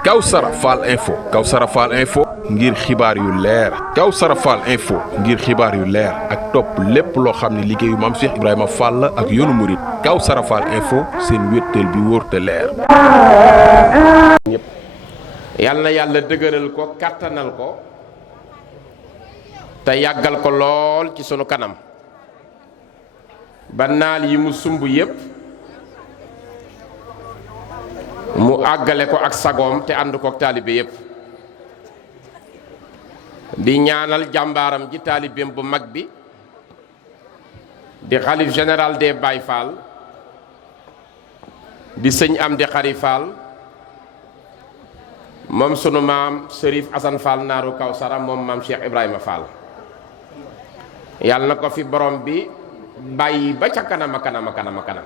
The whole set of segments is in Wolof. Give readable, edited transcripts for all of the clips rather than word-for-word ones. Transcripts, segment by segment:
Kawsara Fall info ngir xibaar yu leer Kawsara Fall info ngir xibaar yu leer ak topp lépp loo xam ne liggéeyu Maam Cheikh Ibrahima Fall ak yoonu murit Kawsara Fall info seen wéttal bi wóor te leer. yal na yàlla dëgëral ko kàttanal ko te yàggal ko lool ci sunu kanam ba naal yi mu sumb yépp mu àggale ko ak sagoom te ànd ko ak taalibe yépp di ñaanal jàmbaaram ji taalibeem bu mag bi di xalif général des Baye Fall di sëñ Amdi Xari Fall moom sunu maam Serif Assane Fall naaru Kawsara moom maam Cheikh Ibrahima Fall yàlla na ko fi borom bi bàyyi ba ca kanam a kanam a kanam a kanam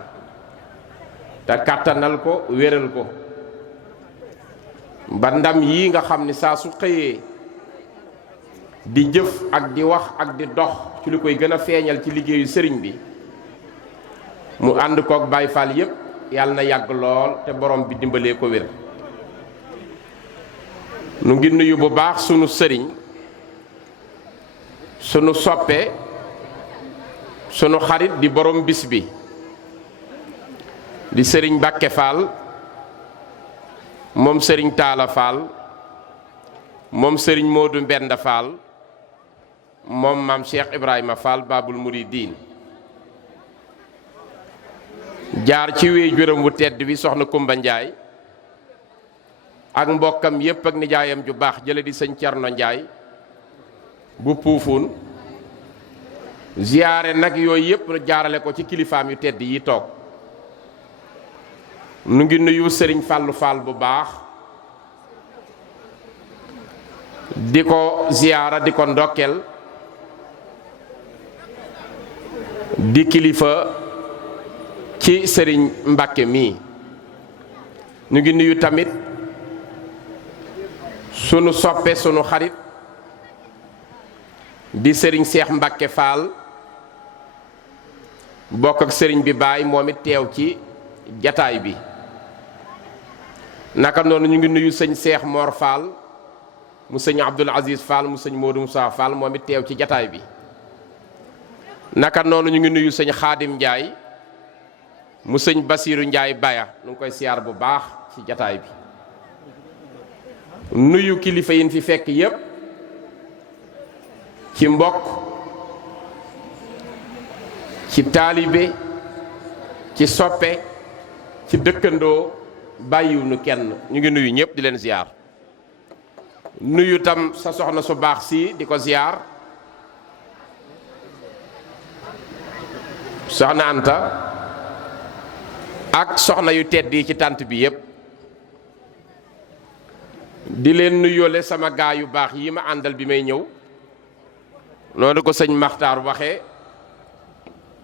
te kàttanal ko wéral ko ba ndam yii nga xam ni saa su xëyee di jëf ak di wax ak di dox ci lu koy gën a feeñal ci liggéeyu sëriñ bi mu ànd kook Baay Faal yépp yàlla na yàgg lool te borom bi dimbalee ko wér. nu ngi nuyu bu baax sunu sëriñ sunu soppe sunu xarit di borom bis bi di sëriñ Mbàkke Fall moom sëriñ Taala Fall moom sëriñ Moodu Mbenda Fall moom maam Cheikh Ibrahima Fall Babul Muridiin jaar ci wéy juróom wu tedd bi soxna Kumba Njaay ak mbokkam yépp ak nijaayam ju baax jële di sëñ Cerno Njaay bu puufuun ziyaare nag yooyu yépp jaarale ko ci kilifaam yu tedd yi toog nu ngi nuyu sëriñ Fàllu Fall bu baax di ko ziyaara di ko ndokkeel di kilifa ci sëriñ Mbàkke mii nu ngi nuyu tamit sunu soppe sunu xarit di sëriñ Seex Mbàkke Fall bokk ak sëriñ bi baay moom it teew ci jataay bi naka noonu ñu ngi nuyu sëñ Seex Mor Fall mu sëñ Abdul Aziz Fall mu sëñ Modou Moussa Fall moom it teew ci jataay bi naka noonu ñu ngi nuyu sëñ Xaadim Njaay mu sëñ Basiiru Njaay Baya nu ngi koy siyaar bu baax ci jataay bi nuyu kilifa yin fi fekk yépp ci mbokk ci taalibe ci soppe ci dëkkandoo bàyyiwuñu kenn ñu ngi nuyu ñëpp di leen ziar nuyu tam sa soxna su baax si di ko ziar soxna Anta ak soxna yu tedd yi ci tànt bi yépp di leen nuyoole sama gaa yu baax yi ma àndal bi may ñëw noonu ko sëñ Maxtaar waxee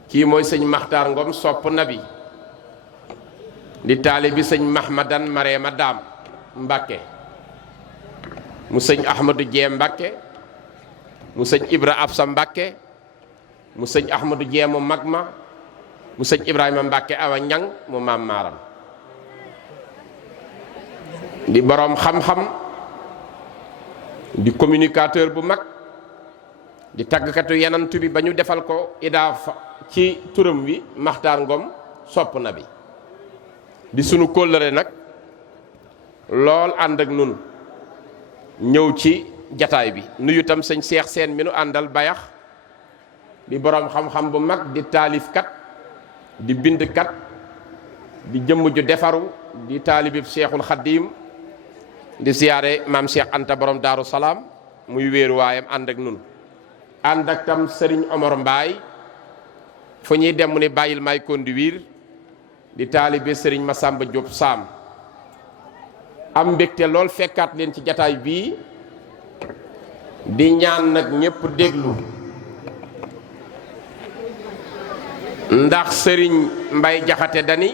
kii mooy sëñ Maxtaar Ngom sopp nabi di taali bi sëñ Mahmadan Mareema Daam Mbàkke mu sëñ Ahmadou Jee Mbàkke mu sëñ Ibra Absa Mbàkke mu sëñ Ahmadou Jee mu mag ma mu sëñ Ibrahima Mbàkke Awa Ñang mu maam maaram di boroom xam-xam di communicateur bu mag di tàggkatu yenantu bi ba ñu defal ko idaafa ci turam wi Maxtaar Ngom sopp na bi di sunu kóllëre nag lool ànd ak nun ñëw ci jataay bi nuyu tam sëñ Seex Seen mi nu àndal bayax di boroom xam-xam bu mag di taalifkat di bindkat di jëmm ju defaru di taalibib Seexul Xaddiim di siyaare maam Cheikh Anta borom Daaru Salaam muy wéeru waayam ànd ak nun ànd ak tam sëriñ Omar Mbaay fu ñuy dem mu ni bàyyil may conduire di taalibe sëriñ Masamba Diop Saam am mbégte lool fekkaat leen ci jataay bii di ñaan nag ñépp déglu ndax sëriñ Mbay Jaxate dani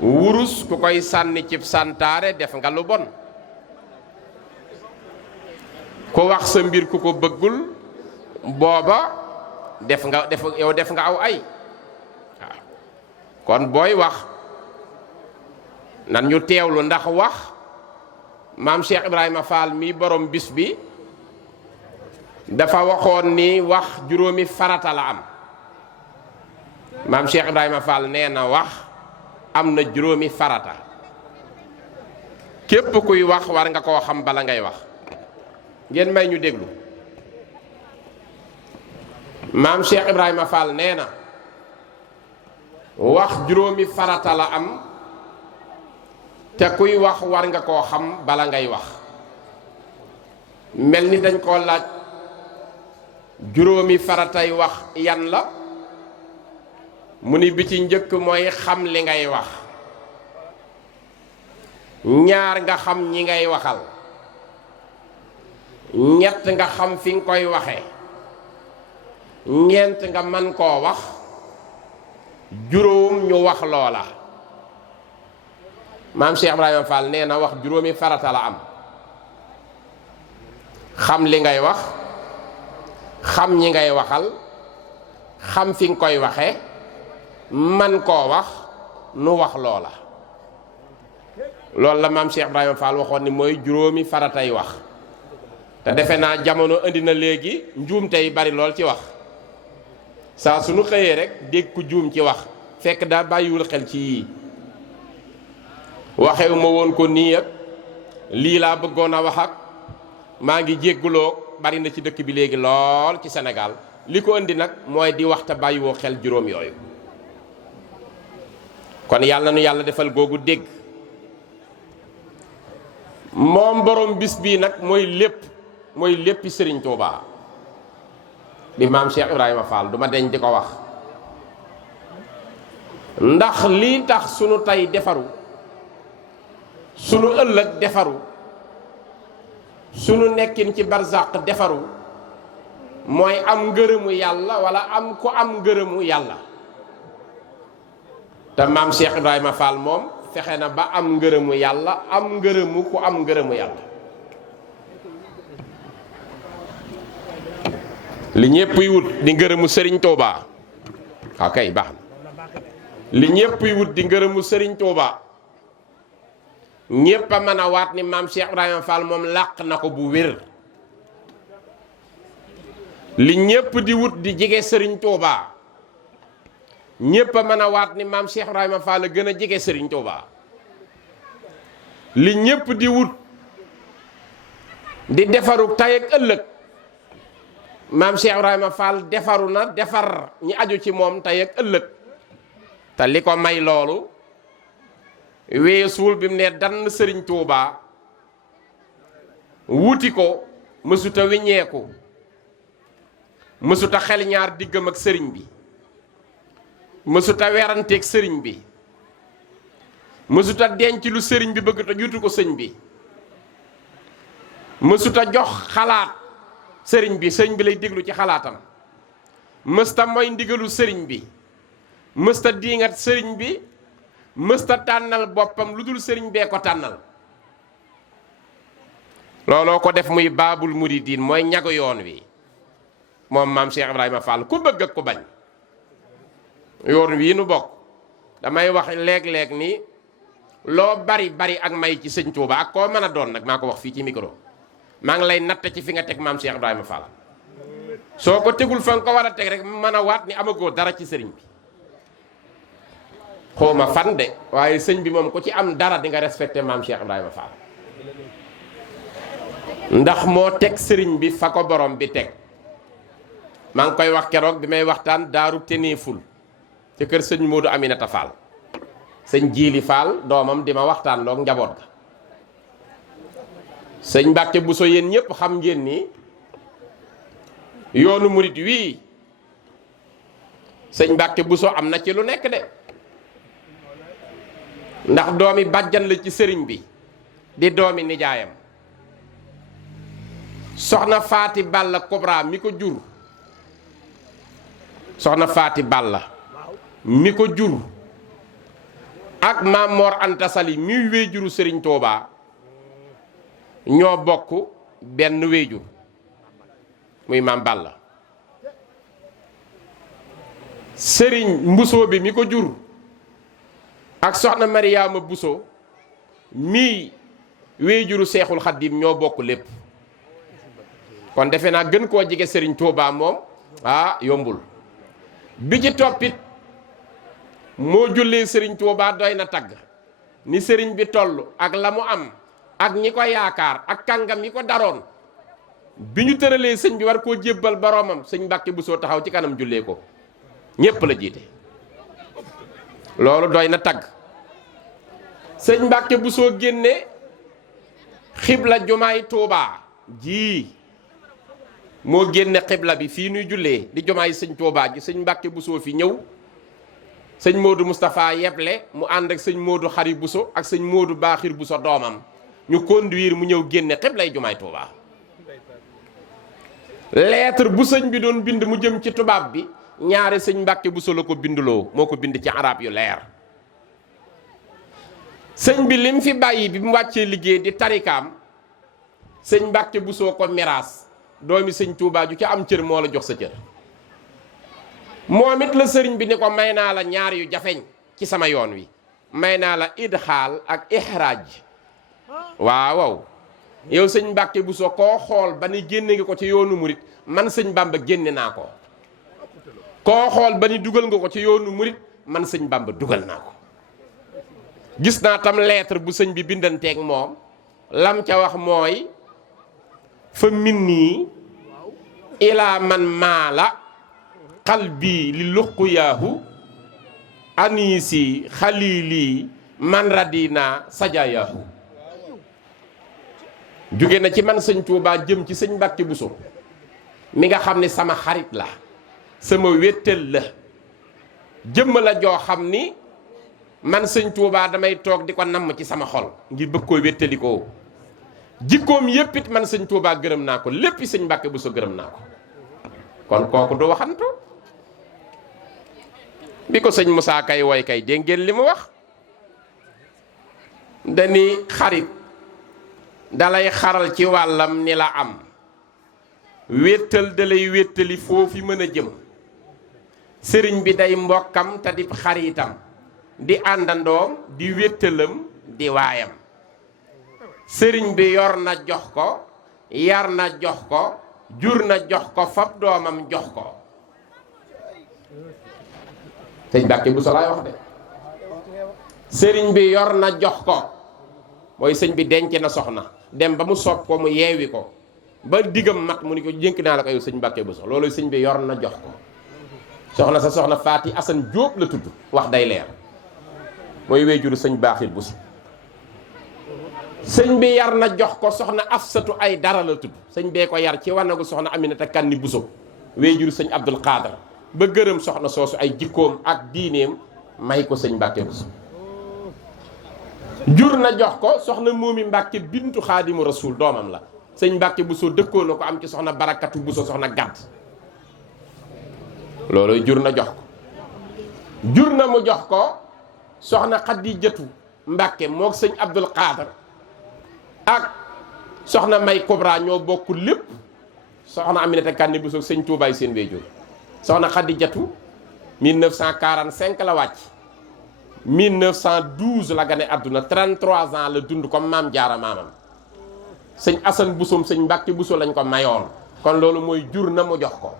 wurus ku koy sànni cib santaare def nga lu bon ku wax sa mbir ku ko bëggul booba def nga aw ay waaw kon booy wax nan ñu teewlu ndax wax maam Cheikh Ibrahima Fall mi borom bis bi dafa waxoon ni wax juróomi farata la am. maam Cheikh Ibrahima Fall nee na wax am na juróomi farata képp kuy wax war nga koo xam bala ngay wax. ngeen may ñu déglu maam Cheikh Ibrahima Fall nee na wax juróomi farata la am te kuy wax war nga koo xam bala ngay wax. mel ni dañ koo laaj juróomi faratay wax yan la mu ni bi ci njëkk mooy xam li ngay wax, ñaar nga xam ñi ngay waxal, ñett nga xam fi nga koy waxe, ñeent nga man koo wax, juróom ñu wax loola. maam Cheikh Ibrahima Fall nee na wax juróomi farata la am: xam li ngay wax, xam ñi ngay waxal, xam fi nga koy waxe, man koo wax, nu wax loola. loolu la maam Cheikh Ibrahima Fall waxoon ni mooy juróomi faratay wax. te defe naa jamono indi na léegi njuumte yi bari lool ci wax. saa su nu xëyee rek dégg ku juum ci wax fekk daa bàyyiwul xel ci yii. waxewu ma woon ko nii ak lii laa bëggoon a wax ak maa ngi jégguloo bari na ci dëkk bi léegi lool ci Sénégal. li ko indi nag mooy di wax te bàyyiwoo xel juróom yooyu. kon yàlla nu yàlla defal googu dégg. moom borom bis bii nag mooy léppi Sëriñ Tuubaa di maam Cheikh Ibrahima Fall du ma deñ di ko wax. ndax lii tax sunu tey defaru, sunu ëllëg defaru, sunu nekkin ci barzaq defaru mooy am ngërëmu yàlla wala am ku am ngërëmu yàlla. te maam Cheikh Ibrahima Fall moom fexe na ba am ngërëmu yàlla, am ngërëmu ku am ngërëmu yàlla. li ñépp yi wut di ngërëmu Sëriñ Tuubaa ok baax na. li ñépp yi wut di ngërëmu Sëriñ Tuubaa ñépp a mën a waat ni maam Cheikh Ibrahima Fall moom làq na ko bu wér. li ñépp di wut di jege Sëriñ Tuubaa ñépp a mën a waat ni maam Cheikh Ibrahima Fall a gën a jege Sëriñ Tuubaa. li ñépp di wut di defaru tey ak ëllëg maam Cheikh Ibrahima Fall defaru na defar ñi aju ci moom tey ak ëllëg. te li ko may loolu weesuul bi mu ne dann Sëriñ Tuubaa wuti ko mësuta wiññeeku, mësuta xel ñaar diggam ak sëriñ bi, mësuta weranteeg sëriñ bi, mësuta denc lu sëriñ bi bëgg te juutu ko sëñ bi, mësuta jox xalaat sëriñ bi lay déglu ci xalaatam, mësta mooy ndigalu sëriñ bi, mësta diingat sëriñ bi, mësta tànnal boppam lu dul sëriñ bee ko tànnal. looloo ko def muy baabul muridiin mooy ñagu yoon wi moom maam Cheikh Ibrahima Fall ku bëgg ak ku bañ. yoon wii nu bokk damay wax léeg-léeg ni loo bari ak may ci sëñ Touba ak koo mën a doon nag maa ko wax fii ci micro maa ngi lay natt ci fi nga teg maam Cheikh Ibrahima Fall. soo ko tegul fa nga ko war a teg rek mën a waat ni amagoo dara ci sëriñ bi. xawma fan de waaye sëñ bi moom ku ci am dara di nga respecté maam Cheikh Ibrahima Fall. ndax moo teg sëriñ bi fa ko borom bi teg. maa ngi koy wax keroog bi may waxtaan daaru Teneeful ci kër sëñ Modou Aminata Fall. sëñ Jiili Fall doomam di ma waxtaan loog njaboot ga. sëñ Mbàkke Buso yéen ñëpp xam ngeen ni yoonu murit wii sëñ Mbàkke Buso am na ci lu nekk de. ndax doomi bàjjan la ci sëriñ bi di doomi nijaayam. soxna Faati Balla Kubra mi ko jur soxna Faati Balla mi ko jur ak maam Mor Anta Sali mi wéyjuru sëriñ Tuubaa ñoo bokk benn wéyjur muy maam Balla. sëriñ Mbusoo bi mi ko jur ak soxna Mariyaama Buso mii wéyjuru Seexul Xaddim ñoo bokk lépp kon defe naa gën koo jege Serigne Touba moom yombul. bi ci toppit moo jullee Serigne Touba doy na tagg ni Serigne bi toll ak la mu am ak ñi ko yaakaar ak kàngam yi ko daroon bi ñu tëralee sëñ bi war koo jébbal boroomam sëñ Mbàkke Buso taxaw ci kanam jullee ko ñépp la jiite loolu doy na tagg sëñ Mbàkke Buso génne xibla jumaay Touba ji moo génne xibla bi fii nuy jullee di jumaay sëñ Touba ji sëñ Mbàkke Buso fi ñëw sëñ Modou Moustapha yeble mu ànd ak sëñ Modou Xari Buso ak sëñ Modou Baaxir Buso doomam ñu conduire mu ñëw génne xiblay jumaay Touba lettre bu sëñ bi doon bind mu jëm ci tubaab bi ñaare sëñ Mbàkke Buso la ko bindloo moo ko bind ci arab yu leer sëñ bi lim fi bàyyi bi mu wàccee liggéey di tarikaam sëñ Mbàkke Buso ko miraas doomi sëñ Touba ju ci am cër moo la jox sa cër moom it la sëriñ bi ni ko may naa la ñaar yu jafeñ ci sama yoon wi may naa la idxaal ak ixraaj waaw yow sëñ Mbàkke Buso koo xool ba ni génne nga ko ci yoonu murit man sëñ Bamba génne naa ko koo xool ba ni dugal nga ko ci yoonu murit man sëñ Bamba dugal naa ko gis naa tam lettre bu sëñ bi bindanteeg moom lam ca wax mooy fa min nii ilaa man maala qalbi li luqyaahu anisi xalili man radina sajayaahu jóge na ci man sëñ Touba jëm ci sëñ Mbàkke Buso mi nga xam ne sama xarit la sama wéttal la jëmm la joo xam ni man sëñ Touba damay toog di ko namm ci sama xol ngir bëgg koo wéttalikoo jikkoom yépp it man sëñ Touba gërëm naa ko léppi sëñ Mbàkke Buso gërëm naa ko kon kooku du waxantu bi ko sëñ Moussa Kay woy kay dégg ngeen li mu wax dani xarit dalay xaral ci wàllam ni la am wéttal dalay wéttali foofi mën a jëm sëriñ bi day mbokkam te di xaritam di àndandoom di wéttalam di waayam sëriñ bi yor na jox ko yar na jox ko jur na jox ko fab doomam jox ko sëñ Mbàkke Buso laay wax de sëriñ bi yor na jox ko mooy sëñ bi denc na soxna dem ba mu soob ko mu yeewi ko ba diggam mat mu ni ko dénk naa la ko yow sëñ Mbàkke Buso loolu sëñ bi yor na jox ko soxna sa soxna Faati Asan Jóob la tudd wax day leer mooy wéyjuru sëñ Baaxir Buso sëñ bi yar na jox ko soxna Afsatu ay dara la tudd sëñ bee ko yar ci wanagu soxna Aminata Kanni Buso wéyjuru sëñ Abdul Xaadar ba gërëm soxna soosu ay jikkoom ak diineem may ko sëñ Mbàkke Buso jur na jox ko soxna Moomi Mbàkke bintu Xaadimu Rasuul doomam la sëñ Mbàkke Buso dëkkoon na ko am ci soxna Barakatu Buso soxna gàdd loolu jur na jox ko jur na mu jox ko soxna Xadijatu Mbàkke mook sëñ Abdul Xaadar ak soxna May Kubra ñoo bokk lépp soxna Aminata Kanni Buso sëñ Tuubaay seen wéjur soxna Xadijatu 1945 la wàcc 1912 la gane àdduna 33 ans la dund comme maam jaara maamam sëñ Asan Busoom sëñ Mbàkke Buso lañ ko mayoon kon loolu mooy jur na mu jox ko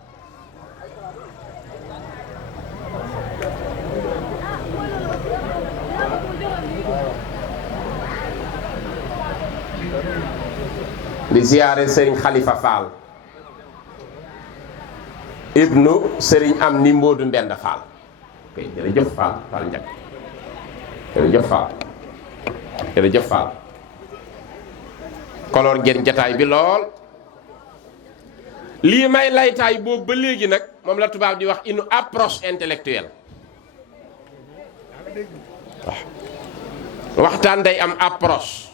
di ziyaare sëriñ Xalifa Fall ibnu sëriñ am ni Mboodu Mbend Fall kay jërëjëf Fall Fall njëkk jërëjëf Fall jërëjëf Fall koloor ngeen jataay bi lool lii may laytaay boobu ba léegi nag moom la tubaab di wax une approche intellectuelle waxtaan day am approche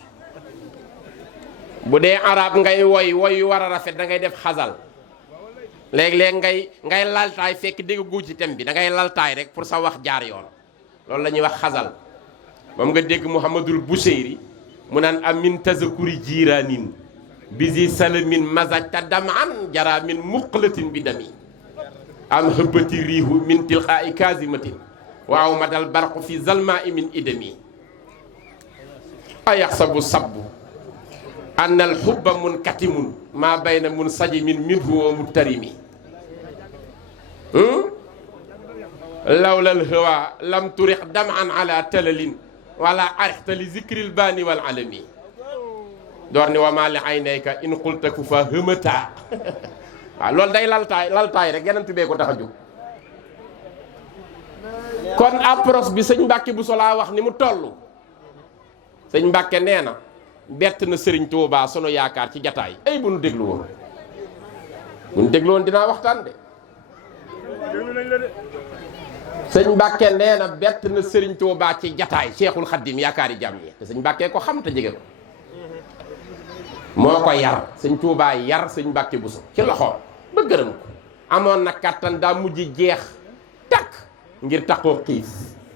bu dee arab ngay woy yu war a rafet da ngay def xasal léeg-léeg ngay laltaay fekk dégg gu ci thème bi da ngay laltaay rek pour sa wax jaar yoon loolu la ñuy wax xasal moom nga dégg Muhammadul Buseyri mu naan am min tazakuri jiiraanin bisi salamin mazajta daman jara min muqlatin bi dami am hëbbati riihu min tilqaa'i kazimatin waaw madal barqu fi zalma i min idami ayaxsabu sabbu anna alxubba munkatimun maa bayna munsajimin minhu wa muttarimi lawla alhawa lam turix daman ala talalin wala arixta li zikril baani wal alami door ni wa maa li aynayka in qulta ku fa hëmata waaw loolu day laltaay rek yeneen tubee ko tax a jóg kon approche bi sëñ Mbàkke bu solaa wax ni mu toll sëñ Mbàkke nee na bett na sëriñ Tuubaa sunu yaakaar ci jataay ay bu nu déglu woon bu nu déglu woon dinaa waxtaan de sëñ Mbàkke nee na bett na sëriñ Tuubaa ci jataay Seexul Xaddim yaakaari jàmm yi te sëñ Mbàkke ko xam te jege ko moo ko yar sëñ Tuubaa yar sëñ Mbàkke Buso ci loxoom ba gërëm ko amoon na kàttan daa mujj jeex takk ngir takkoo xiif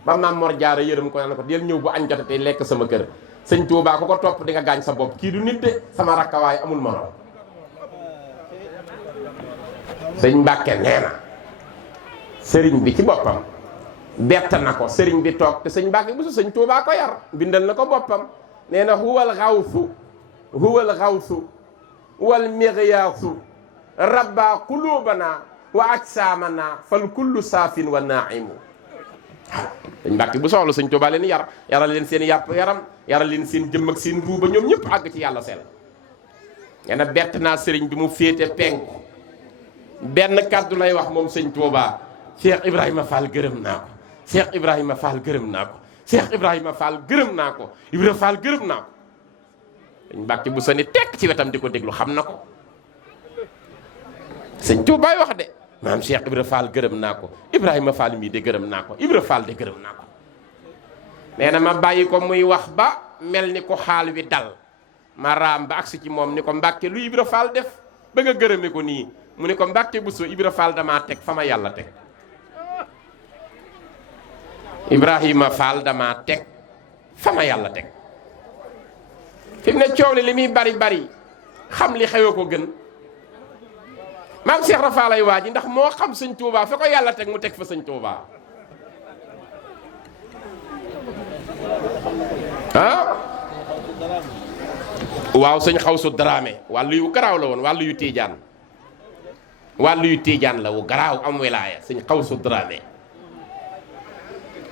ba Maam Mor Jaara yërëm ko naan ko del ñëw bu añ jotatee lekk sama kër sëñ Tuubaa ku ko topp di nga gaañ sa bopp kii du nit de sama rakkawaay amul morom sëñ Mbàkke nee na sëriñ bi ci boppam bett na ko sëriñ bi toog te sëñ Mbàkke Buso sëñ Tuubaa ko yar bindal na ko boppam nee na huwal xawsu wal migyaasu rabba qulubana wa ajsaamana fal kullu saafin wa naimu sëñ Mbàkke bu soxla sëñ Tuubaa leen yaral leen seen yàpp yaram yaral leen seen jëmm ak seen ruuba ñoom ñëpp àgg ci yàlla seel nee na bett naa sëriñ bi mu féete penku benn kàddu lay wax moom sëñ Tuubaa Cheikh Ibrahima Fall gërëm naa ko Cheikh Ibrahima Fall gërëm naa ko Cheikh Ibrahima Fall gërëm naa ko Ibrahima Fall gërëm naa ko sëñ Mbàkke bu sa ni tekk ci wetam di ko déglu xam na ko sëñ Tuubaay wax de maam Cheikh Ibrahima Fall gërëm naa ko Ibrahima Fall mii de gërëm naa ko Ibrahima Fall de gërëm naa ko nee na ma bàyyi ko muy wax ba mel ni ko xaal wi dal ma raam ba agsi ci moom ni ko Mbàkke lu Ibrahima Fall def ba nga gërëme ko nii mu ni ko Mbàkke bu so Ibrahima Fall damaa teg fa ma yàlla teg Ibrahima Fall damaa teg fa ma yàlla teg fi mu ne coow li muy bari xam li xewe ko gën maam Cheikh Rafa lay waa ji ndax moo xam sëñ Touba fa ko yàlla teg mu teg fa sëñ Touba waaw sëñ Xawsu Dramé wàllu yu garaaw la woon wàllu yu tiijaan la wu garaaw am wilaaya sëñ Xawsu Dramé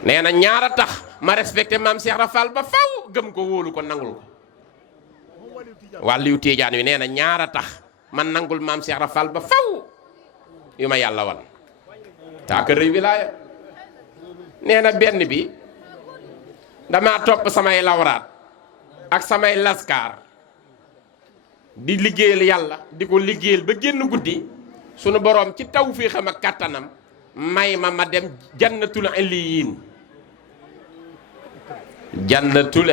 nee na ñaara tax ma respecté maam Cheikh Rafa ba faw gëm ko wóolu ko nangul ko wàllu yu tiijaan wi nee na ñaara tax man nangul maam Cheikh Rafal ba faw yu ma yàlla wan taaka rëy wilaaya nee na benn bi damaa topp samay lawraat ak samay laskaar di liggéeyal yàlla di ko liggéeyal ba génn guddi sunu boroom ci tawfiixam ak kàttanam may ma dem jannatul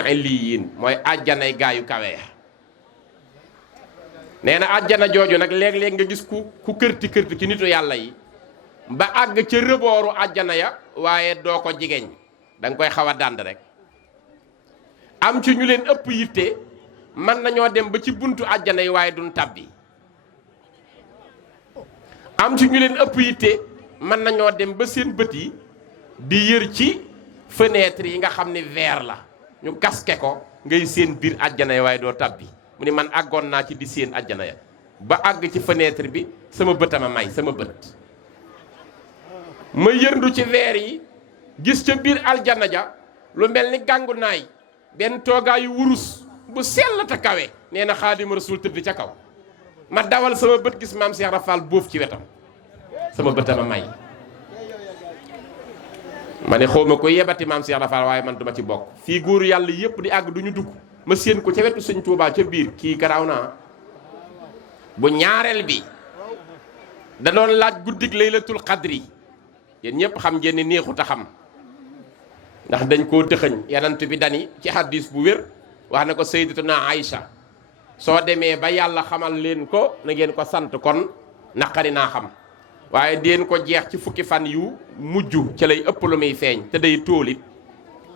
illiyin mooy àjjanay gaayu kawe nee na àjjana jooju nag léeg-léeg nga gis ku kërti ci nitu yàlla yi ba àgg ca rëbooru àjjana ya waaye doo ko jigeñ da nga koy xaw a dànd rek am ci ñu leen ëpp yitte mën nañoo dem ba ci buntu àjjana yi waaye duñ tàbbi am ci ñu leen ëpp yitte mën nañoo dem ba seen bët yi di yër ci fenêtre yi nga xam ni verre la ñu kaske ko ngay seen biir àjjana yi waaye doo tàbbi mu ni man àggoon naa ci di seen àjjana ya ba àgg ci fenêtre bi sama bëtama may sama bët ma yërndu ci veer yi gis ca biir aljana ja lu mel ni gàngu naay benn toogaayu wurus bu sell te kawe nee na Xaadimu Rasuul tëdd ca kaw ma dawal sama bët gis maam Cheikh Rafal boof ci wetam sama bëtama may ma ne xaw ma ko yebati maam Cheikh Rafal waaye man duma ci bokk fii góoru yàlla yëpp di àgg duñu dugg ma séen ko ca wetu sëñ Tuubaa ca biir kii garaaw naa bu ñaareel bi da doon laaj guddig laylatul qadri yéen ñëpp xam ngeen ni neexut a xam ndax dañ koo dëxëñ yanant bi dani ci hadis bu wér wax na ko sayyidatuna Aïcha soo demee ba yàlla xamal leen ko na ngeen ko sant kon naqari naa xam waaye deen ko jeex ci fukki fan yu mujj ca lay ëpp lu muy feeñ te day tóolit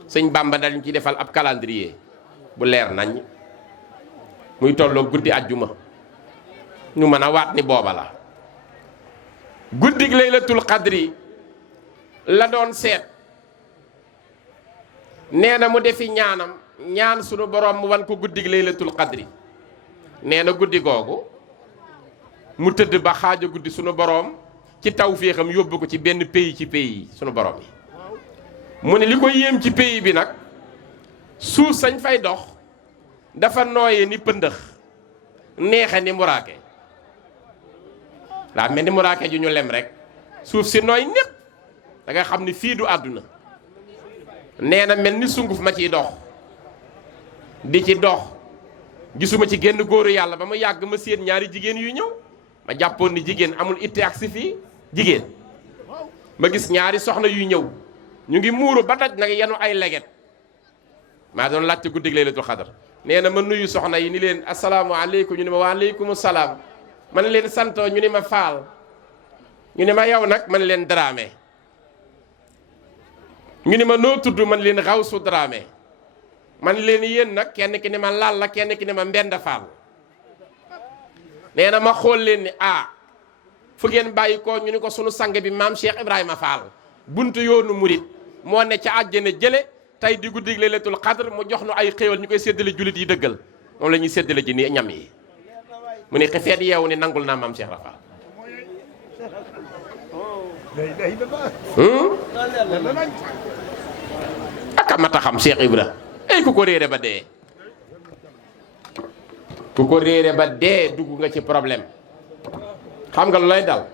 sëñ Bàmba dañ ci defal ab calendrier bu leer nañ muy tolloo guddi àjjuma ñu mën a waat ni booba la guddig laylatul qadri la doon seet nee na mu defi ñaanam ñaan sunu borom mu wan ko guddig laylatul qadri nee na guddi googu mu tëdd ba xaaja guddi sunu borom ci tawféexam yóbbu ko ci benn pays ci pays yi sunu borom yi mu ne li ko yéem ci pays bi nag suuf sañ fay dox dafa nooyee ni pëndëx neexe ni muraake daa mel ni muraake ju ñu lem rek suuf si nooy népp da nga xam ni fii du àdduna nee na mel ni sunguf ma ciy dox di ci dox gisuma ci génn góoru yàlla ba mu yàgg ma séen ñaari jigéen yuy ñëw ma jàppoon ni jigéen amul itte ak si fii jigéen ma gis ñaari soxna yuy ñëw ñu ngi muuru ba daj nag yenu ay leget maa doon laajte guddig laylatul xadar nee na ma nuyu soxna yi ni leen asalaamaaleykum ñu ne ma waaleykum salaam ma ne leen santoo ñu ne ma faal ñu ne ma yow nag ma ne leen Dramé ñu ne ma noo tudd man leen Xawsu Dramé man leen yéen nag kenn ki ne ma laal la kenn ki ne ma mbenda faal nee na ma xool leen ni fu ngeen bàyyi ko ñu ni ko sunu sang bi maam Cheikh Ibrahima Fall buntu yoonu murit moo ne ca àjjana jële tey di guddig laylatul qadr mu jox nu ay xéewal ñu koy séddale jullit yi dëggal moom la ñuy séddale ji ni ñam yi mu ne xefeet yeewu ni nangul naa maam Cheikh Rafa aka mata xam Cheikh Ibra ay ku ko réere ba dee ku ko réere ba dee dugg nga ci problème xam nga lu lay dal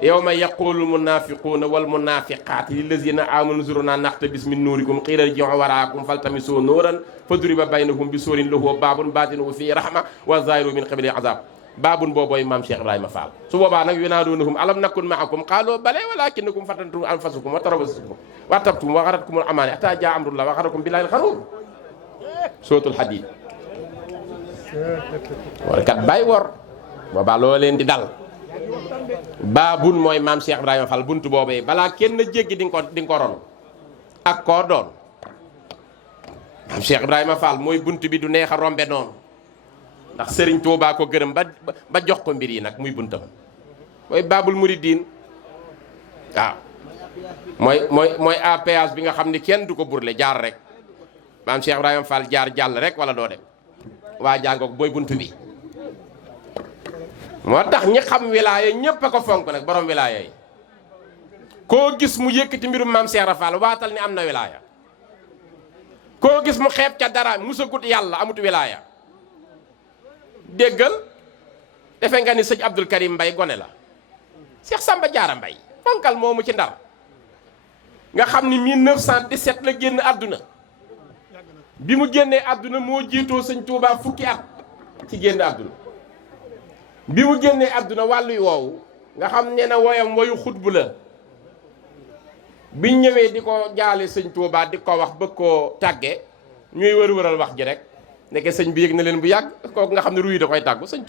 yawma yaqulu munafiquuna wal munafiqaati lillazina amanu zurna naqtabis min nuurikum qiila irji'u waraakum faltamisu nuuran faduriba baynahum bi suurin lahu baabun baatinuhu fiihi rahma wa zaahiruhu min qablihi azaab baabun boobooy maam Cheikh Ibrahima Fall su boobaa nag yunaaduunahum alam nakun ma'akum qaalu balaa walaakinnakum fatantum anfusakum wa tarabbastum wa tartabtum wa gharratkumul amaani hattaa jaa amrullah wa gharrakum billaahil gharuur suratul Hadiid war kat bàyyi wor boobaa loo leen di dal baabun mooy maam Cheikh Ibrahima Fall buntu boobee balaa kenn jéggi di nga ko ron ak koo doon maam Cheikh Ibrahima Fall mooy buntu bi du neex a rombe noonu ndax Serigne Touba ko gërëm ba jox ko mbir yi nag muy buntam mooy baabul muridiin waaw mooy APS bi nga xam ni kenn du ko burle jaar rek maam Cheikh Ibrahima Fall jaar jàll rek wala doo dem waa jàngoog booy buntu bi. moo tax ñi xam wilaaya ñépp a ko fonk nag borom wilaaya yi koo gis mu yëkkati mbirum maam Cheikh Rafal waatal ni am na wilaaya koo gis mu xeeb ca dara musagut yàlla amut wilaaya déggal defe nga ni sëñ Abdul Karim Mbay gone la Cheikh Samba Diarra Mbay fonkal moomu ci Ndar nga xam ni 1917 la génn àdduna bi mu génnee àdduna moo jiitoo sëñ Touba fukki at ci génn àdduna bi mu génnee àdduna wàlluy woowu nga xam ne na woyam woyu xutbu la biñ ñëwee di ko jaale sëñ Touba di ko wax bëgg koo tàgge ñuy wër-wëral wax ji rek nekke sëñ bi yëg na leen bu yàgg kooku nga xam ne ruu yi da koy tàggu sëñ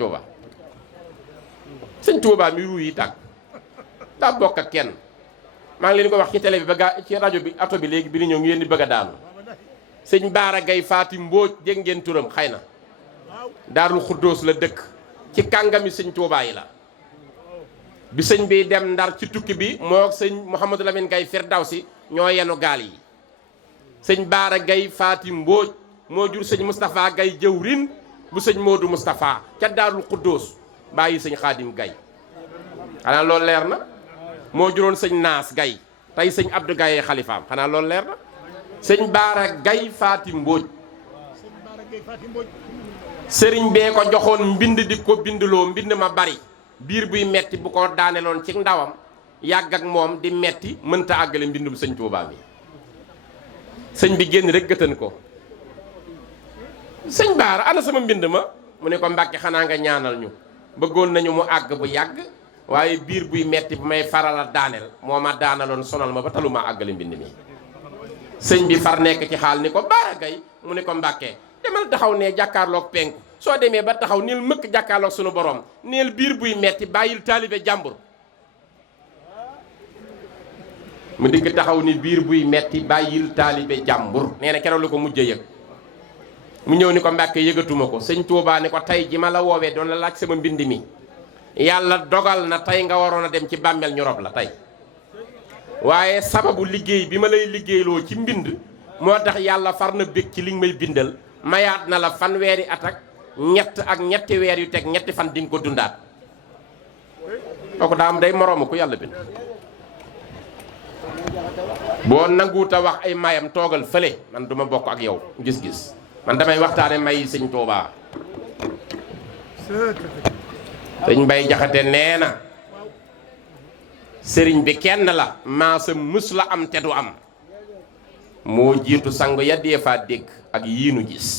Touba mi ruu yi tàgg daa bokk ak kenn maa ngi leen ko wax ci télé bi ci rajo bi ato bi léegi bi ni ñëw ngeen di bëgg a daanu sëñ Baara Gay Faati Mbóoj dégg ngeen turam xëy na Daarul Xuddoos la dëkk ci kàngami sëñ Touba yi la bi sëñ bi dem Ndar ci tukki bi moo sëñ Mouhamadou Lamine Gay Firdawsi ñoo yenu gaal yi sëñ Baara Gay Faati Mbóoj moo jur sëñ Moustapha Gay jëwrin bu sëñ Modou Moustapha ca Daarul Xuddoos bàyyi sëñ Xaadim Gay xanaa loolu leer na moo juróon sëñ Naas Gay tey sëñ Abdou Gaye xalifaam xanaa loolu leer na sëñ Baara Gay Faati Mbóoj sëriñ bee ko joxoon mbind di ko bindloo mbind ma bari biir buy metti bu ko daaneloon ci ndawam yàgg ak moom di metti mënta àggale mbindum sëñ Touba bi sëñ bi génn rek gëtën ko sëñ Baara ana sama mbind ma mu ne ko Mbàkke xanaa nga ñaanal ñu bëggoon nañu mu àgg bu yàgg waaye biir buy metti bu may faral a daaneel moo ma daanaloon sonal ma ba taluma àggale mbind mi sëñ bi far nekk ci xaal ni ko Baara Gay mu ne ko Mbàkke demal taxaw ne jàkkaarloog penku soo demee ba taxaw neel mëkk jàkkaarloog sunu borom neel biir buy metti bàyyil taalibe jàmbur mu dikk taxaw ni biir buy metti bàyyil taalibe jàmbur nee na keroog la ko mujj a yëg mu ñëw ni ko Mbàkke yëgatuma ko sëñ Touba ni ko tey ji ma la woowee doon la laaj sama mbind mi yàlla dogal na tey nga waroon a dem ci bàmmeel ñu rob la tey waaye sababu liggéey bi ma lay liggéeyloo ci mbind moo tax yàlla far na bég ci li nga may bindal mayaat na la fanweeri at ak ñett ak ñetti weer yu teg ñetti fan di nga ko dundaat kooku daa am day moroomu ku yàlla bind boo nanguut a wax ay mayam toogal fële man duma bokk ak yow gis-gis man damay waxtaane may sëñ Tuubaa sëñ Mbay Jaxate nee na sëriñ bi kenn la maasa mus la am te du am moo jiitu sangu ya dee faa dégg ak yiinu gis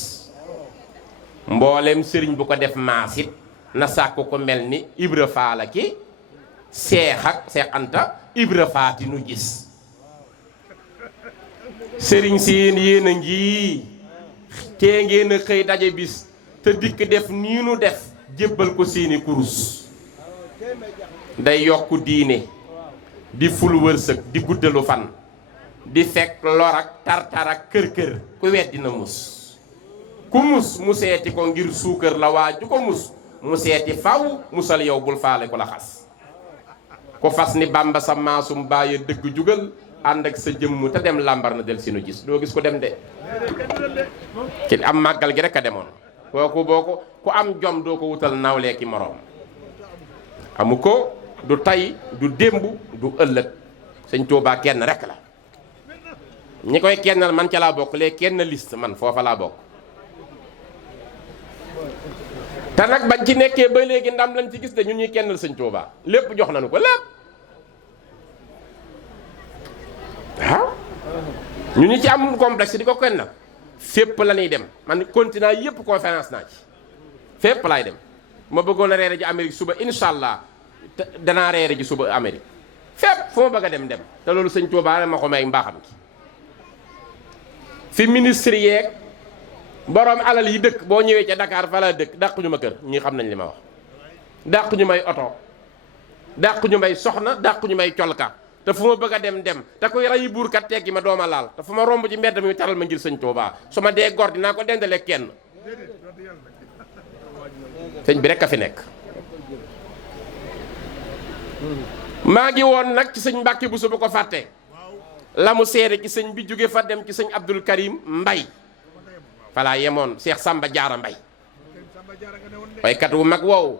mboolem sëriñ bu ko def maasit na sàkk ko mel ni Ibra Faala ki Seex ak Seex Anta Ibra Faati nu gis sëriñ si yéen a ngi tee ngeen a xëy daje bis te dikk def nii nu def jébbal ko seeni kurus day yokk diine di ful wërsëg di guddalu fan di fekk lor ak tartar ak kër-kër ku weddi na mus ku mus mu seeti ko ngir suukar la waa ju ko mus mu seeti faw musal yow bul faale ku la xas ku fas ni Bàmba sa maasum bàyyi dëgg jugal ànd ak sa jëmm te dem làmbar na del si nu gis doo gis ko dem de ci am màggal gi rek a demoon kooku boo ko ku am jom doo ko wutal nawlee ki moroom amu ko du tay du démb du ëllëg sëñ Tuubaa kenn rek la ñi koy kennal man ca laa bokk les kenn liste man foofa laa bokk te nag bañ ci nekkee ba léegi ndam lañ ci gis de ñun ñuy kennal sëñ Tuubaa lépp jox nañu ko lépp waaw ñu ñu ci am complexe di ko kennal fépp la ñuy dem man continent yëpp conférence naa ci fépp laay dem ma bëggoon a reere ji Amérique suba incha allah danaa reere ji suba Amérique fépp fu ma bëgg a dem te loolu sëñ Tuubaa ma ko may mbaaxam ki fi ministre yeeg borom alal yi dëkk boo ñëwee ca Dakar fa la dëkk dàq ñu ma kër ñi xam nañ li ma wax dàq ñu may oto dàq ñu may soxna dàq ñu may colka te fu ma bëgg a dem te kuy rayi buur kat teggi ma dooma laal te fu ma romb ci mbedd mi taral ma ngir sëñ Tuubaa su ma dee gor dinaa ko dendale kenn sëñ bi rek a fi nekk maa ngi woon nag ci sëñ Mbàkke bu su bu ko fàtte la mu seede ci sëñ bi jóge fa dem ci sëñ Abdul Karim Mbay falaa yemoon Seex Samba Jaara Mbay waykat wu mag wow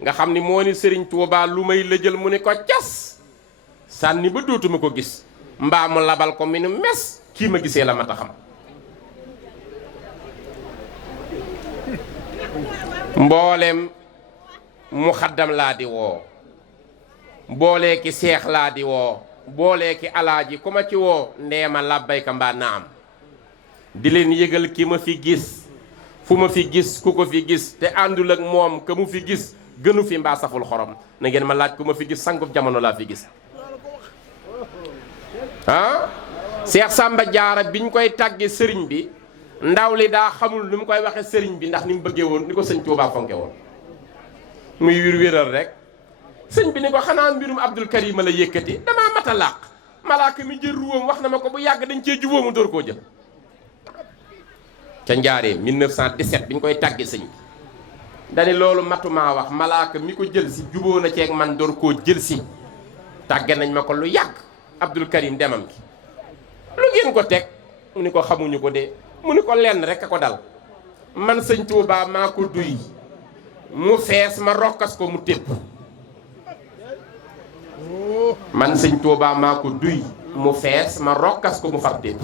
nga xam ni moo ni sëriñ Tuubaa lu may lëjël mu ni ko cas sànni ba dootuma ko gis mbaa mu labal ko mi nu mes kii ma gisee la ma ta xam mboolem mu xaddam laa di woo boolee ki seex laa di woo boolee ki alaaji ku ma ci woo ndeema labbayka mbaa naam di leen yëgal ki ma fi gis fu ma fi gis ku ko fi gis te àndul ak moom ka mu fi gis gënu fi mbaa saful xorom na ngeen ma laaj ku ma fi gis sangub jamono laa fi gis ah Seex Samba Jaara biñ koy tàgge sëriñ bi ndaw li daa xamul ni mu koy waxe sëriñ bi ndax ni mu bëggee woon ni ko sëñ Tuubaa fonke woon muy wéral rek sëñ bi ni ko xanaa mbirum Abdul Karim la yëkkati damaa mat a làq malaaka mi jël ruwam wax na ma ko bu yàgg dañ cee jubóo mu door koo jël ca njaareem 1917 biñ koy tàgge sëñ bi dani loolu matumaa wax malaaka mi ko jël si jubóo na ceeg man door koo jël si tàgge nañ ma ko lu yàgg Abdul Karim demam ki lu ngeen ko teg mu ni ko xamuñu ko de mu ni ko lenn rek a ko dal man sëñ Tuubaa maa ko duy mu fees ma rokkas ko mu tépp man sëñ Tuubaa maa ko duy mu fees ma rokkas ko mu far tépp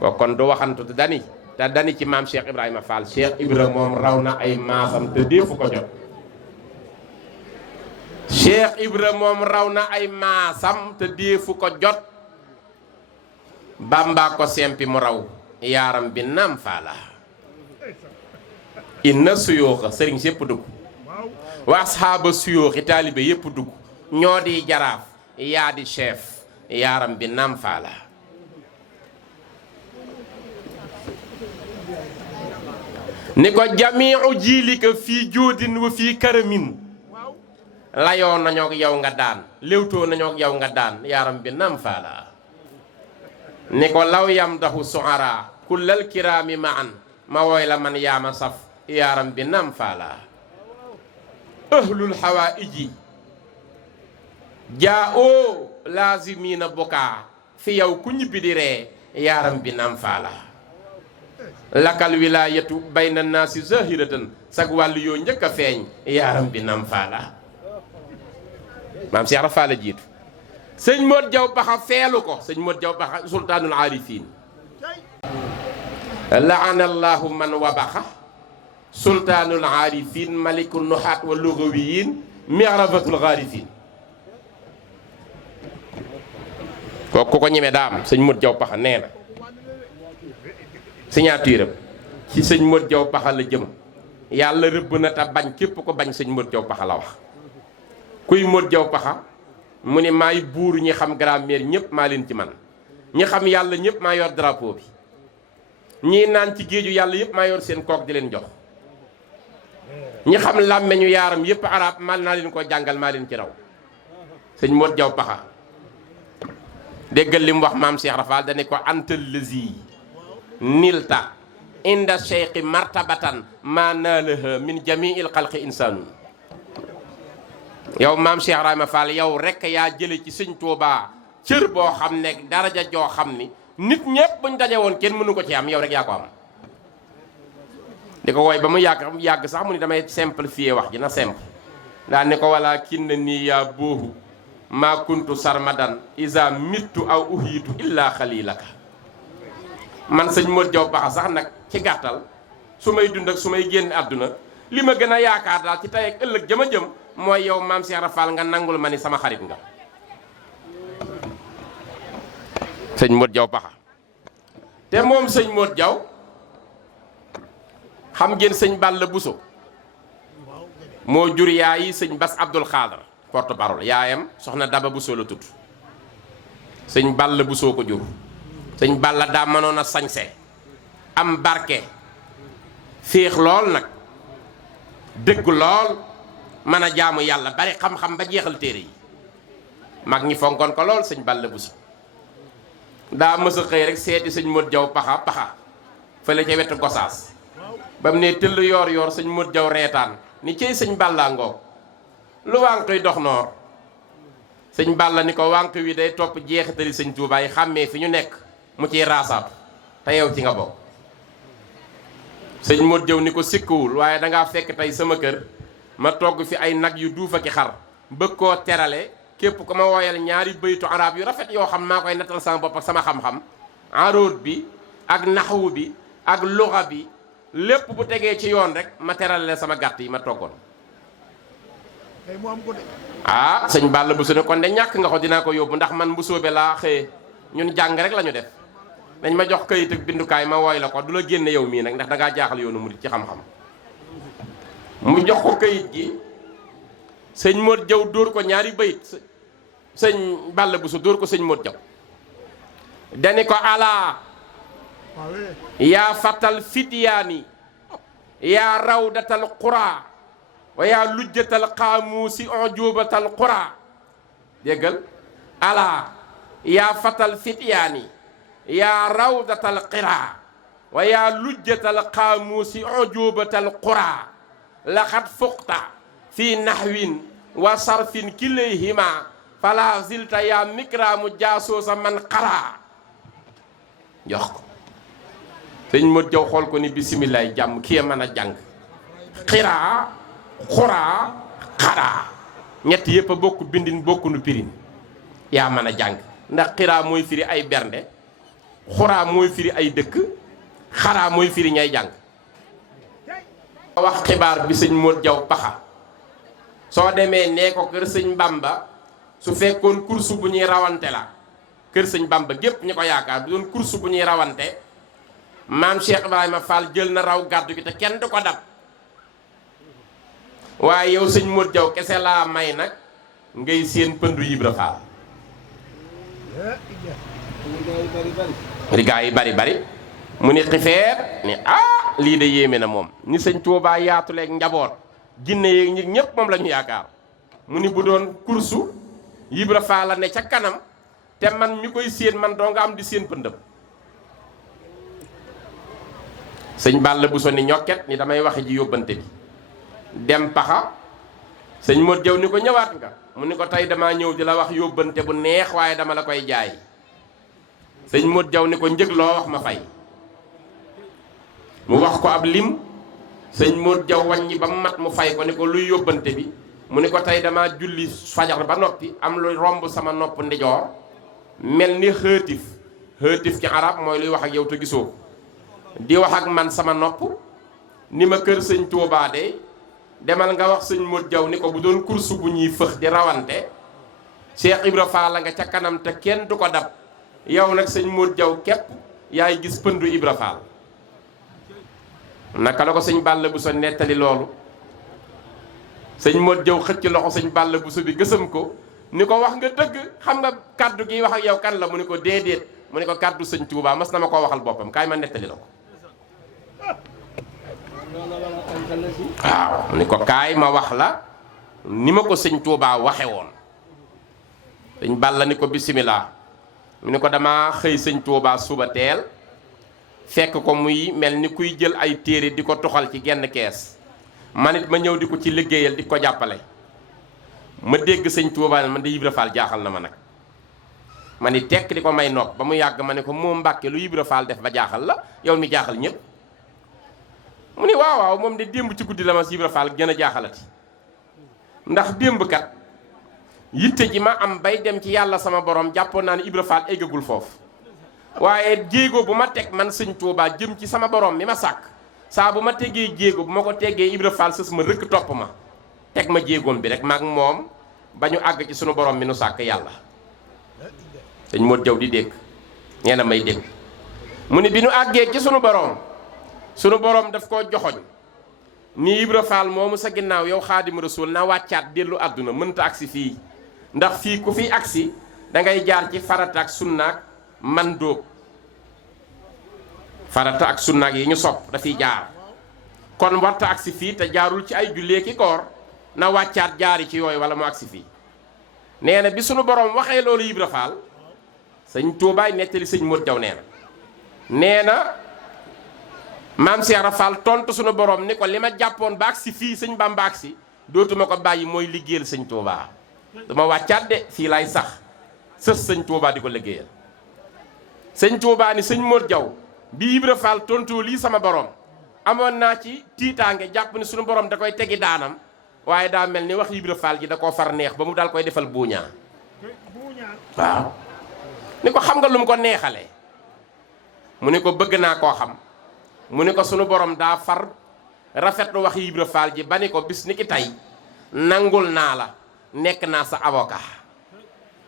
ko kon du waxantu te dani ci maam Cheikh Ibrahima Fall Cheikh Ibra moom raw na ay maasam te deefu ko jot Cheikh Ibra moom raw na ay maasam te deefu ko jot Bàmba ko sempi mu raw yaaram bi naam faala inna suyooxa sëriñ si yëpp dugg wa asxaaba suyooxi taalibe yëpp dugg ñoo di jaraaf yaa di chef yaaram bi naam faala ni ko jamiu jiilika fii jóodin wa fii karamin layoo nañoo yow nga daan léewtoo nañoo yow nga daan yaaram bi naam faala ni ko law yam daxu suara kullal kiraami ma an ma woy la man yaama saf yaaram bi naam faala ahlul hawaïji jaa oo laazimiina bukaa fi yow ku ñibbi di ree yaaram bi naam faala lakal wilaayatu bayna naasi zahiratan sag wàllu yoo njëkk a feeñ yaaram bi naam faala maam Cheikh Rafaala jiitu sëñ Modou Diaw Pakha feelu ko sëñ Modou Diaw Pakha sultaanul aarifin laanallahu man wabaxa sultaanul aarifin malikul nuhaat wa lugawiyin mirabatul xaarifin kooku ko ñeme daam sëñ Modou Diaw Pakha nee na signature am ci sëñ Modou Diaw Pakha la jëm yàlla rëbb na te bañ képp ko bañ sëñ Modou Diaw Pakha la wax kuy Modou Diaw Pakha mu ne maay buur ñi xam grammaire ñëpp maa leen ci man ñi xam yàlla ñëpp maa yor drapeau bi ñii naan ci géeju yàlla yëpp maa yor seen kook di leen jox ñi xam làmmeñu yaaram yëpp arab mal naa leen ko jàngal maa leen ci raw sëñ Modou Diaw Pakha déggal li mu wax maam Cheikh Rafal dane ko antal lazi nilta inda cheikhi martabatan ma naalaha min jamiil xalqi insanun yow maam Cheikh Ibrahima Fall yow rek yaa jële ci sëñ Touba cër boo xam ne daraja joo xam ni nit ñëpp buñ daje woon kenn mënu ko ci am yow rek yaa ko am di ko wooy ba mu yàgg sax mu ni damay simplifier wax ji na simple daa ne ko wala kin na nii yaa boohu maa kuntu sarmadan isa mittu aw uhiitu illa xalilaka man sëñ Modou Diaw Pakha sax nag ci gàttal su may dund ak su may génn àdduna li ma gën a yaakaar daal ci tey ak ëllëg jëma jëm mooy yow maam Cheikh Rafal nga nangul ma ni sama xarit nga sëñ Modou Diaw Pakha te moom sëñ Modou Diaw xam ngeen sëñ Balla Bousso moo jur yaayi sëñ Bass Abdoul Khadr porte parole yaayam soxna Daba Bousso la tudd sëñ Balla Bousso ko jur sëñ Balla daa mënoon a sañse am barke féex lool nag dëgg lool mën a jaamu yàlla bari xam-xam ba jeexal téere yi mag ñi fonkoon ko lool sëñ Balla Bousso daa mës a xëy rek seeti sëñ Modou Diaw Pakha fële ca wetu Gosaas ba mu ne tëll yoor yoor sëñ Modou Diaw reetaan ni cey sëñ Balla ngoog lu wànq yi dox noor sëñ Balla ni ko wànq wi day topp jeexitali sëñ Touba yi xàmmee fi ñu nekk mu ciy raasaatu te yow ci nga bokk sëñ Modou Diaw ni ko sikkuwul waaye dangaa fekk tey sama kër ma togg fi ay nag yu duuf ak xar bëgg koo terale képp ko ma wooyal ñaari baytu arab yu rafet yoo xam maa koy nattal sama bopp ak sama xam-xam aroot bi ak naxwu bi ak luxa bi lépp bu tegee ci yoon rek ma terale sama gàtt yi ma toggoon ah sëñ Balla Bousso ne kon de ñàkk nga ko dinaa ko yóbbu ndax man bu soobee laa xëye ñun jàng rek la ñu def dañ ma jox këyit ak bindukaay ma wooy la ko du la génne yow mii nag ndax dangaa jaaxal yoonu murit ci xam-xam mu jox ko këyit gi sëñ Modou Diaw dóor ko ñaari bayit sëñ Balla Bousso dóor ko sëñ Modou Diaw dani ko alaa yaa fatal fityaani yaa rawdatal qura wa yaa lujjatal qaamuusi ujubatal qura déggal alaa yaa fatal fityaani yaa rawdatal qira wa yaa lujjatal qaamuusi ujubatal qura laqad fuqta fi nahwin wa sarfin kilayhima fala zilta yaa mikraamu jaasoosa man qara jox ko sëñ Modou Diaw xool ko ni bisimilaay jàmm kii mën a jàng xiraa xuraa xaraa ñett yëpp a bokk bindin bokkunu pirin yaa mën a jàng ndax xiraa mooy firi ay bernde xuraa mooy firi ay dëkk xaraa mooy firi ñay jàng wax xibaar bi sëñ Modou Diaw Pakha soo demee nee ko kër sëñ Bamba su fekkoon course bu ñuy rawante la kër sëñ Bamba gépp ñu ko yaakaar bu doon course bu ñuy rawante maam Cheikh Ibrahima Fall jël na raw gàddu gi te kenn du ko dab waaye yow sëñ Modou Diaw kese laa may nag ngay seen pëndu Ibra Fall li gaa yi bari mu ni xifeet ni ah lii de yéeme na moom ni sëñ Touba yaatuleeg njaboot jinne yeeg nit ñépp moom la ñu yaakaar mu ni bu doon kursu Ibra Fall la ne ca kanam te man mi koy séen man doo nga am di séen pëndam sëñ Balla Bousso ni ñokket ni damay waxe ji yóbbante bi dem Pakha sëñ Modou Diaw ni ko ñëwaat nga mu ni ko tey damaa ñëw di la wax yóbbante bu neex waaye dama la koy jaay sëñ Modou Diaw ni ko njëg loo wax ma fay. mu wax ko ab lim sëñ Modou Diaw wàññi ba mu mat mu fay ko ni ko luy yóbbante bi mu ni ko tey dama julli fajar ba noppi am lu romb sama nopp ndijoor mel ni xëëtif ci arab mooy luy wax ak yow te gisoo di wax ak man sama nopp ni ma kër sëñ Touba de demal nga wax sëñ Modou Diaw ni ko bu doon kursu bu ñuy fëx di rawante Cheikh Ibra Fall la nga ca kanam te kenn du ko dab yow nag sëñ Modou Diaw képp yaay gis pëndu Ibra Fall. naka la ko sëñ Balla Bousso nettali loolu sëñ Modou Diaw xëcc loxo sëñ Balla Bousso bi gësam ko ni ko wax nga dëgg xam nga kaddu gi wax ak yow kan la mu ni ko déedéet mu ni ko kaddu sëñ Touba mas na ma koo waxal boppam kaay ma nettali la ko. waaw mu ni ko kaay ma wax la ni ma ko sëñ Touba waxe woon. sëñ Balla ni ko bisimilah mu ni ko dama xëy sëñ Touba suba teel fekk ko muy mel ni kuy jël ay téere di ko toxal ci genn kees man it ma ñëw di ko ci liggéeyal di ko jàppale ma dégg sëñ Touba man de Ibra Fall jaaxal na ma nag ma ni tekk di ko may nopp ba mu yàgg ma ne ko moo Mbàkke lu Ibra Fall def ba jaaxal la yow mi jaaxal ñëpp mu ni waaw waaw moom de démb ci guddi la ma si Ibra Fall gën a jaaxalati ndax démb kat yitte ji ma am bay dem ci yàlla sama borom jàppoon naa ne Ibra Fall eggagul foofu waaye jéego bu ma teg man sëñ Touba jëm ci sama borom mi ma sàkk saa bu ma tegee jéego bu ma ko teggee Ibra Fall sës ma rëkk topp ma teg ma jéegoom bi rek maag moom ba ñu àgg ci sunu borom mi nu sàkk yàlla. sëñ Modou Diaw di dégg nee na may dégg mu ni bi nu àggee ci sunu borom daf koo joxoñ ni Ibra Fall moomu sa ginnaaw yow Xaadimu Rasuul na wàccaat dellu àdduna mënta agsi fii ndax fii ku fi agsi da ngay jaar ci farata ak sunnaak man dóob farata ak sunnaak yi ñu sopp dafiy jaar kon warta agsi fii te jaarul ci ay jullee ki koor na wàccaat jaari ci yooyu wala mu agsi fii nee na bi sunu borom waxee loolu Ibra Fall sëñ Tuubaay nettali sëñ Modou Diaw nee na maam Cheikh Ibra Fall tontu sunu borom ni ko li ma jàppoon ba agsi fii sëñ Bamba agsi dootuma ko bàyyi mooy liggéeyal sëñ Tuubaa dama wàccaat de fii laay sax sës sëñ Tuubaa di ko liggéeyal sëñ Tuubaa ni sëñ Modou Diaw bi Ibra Fall tontu lii sama borom amoon naa ci tiitaange jàpp ni sunu borom da koy tegi daanam waaye daa mel ni wax Ibra Fall ji da koo far neex ba mu daal koy defal buuñaa waaw ni ko xam nga lu mu ko neexalee mu ni ko bëgg naa koo xam mu ni ko sunu borom daa far rafetlu wax Ibra Fall ji ba ni ko bis ni ki tey nangul naa la nekk naa sa avocat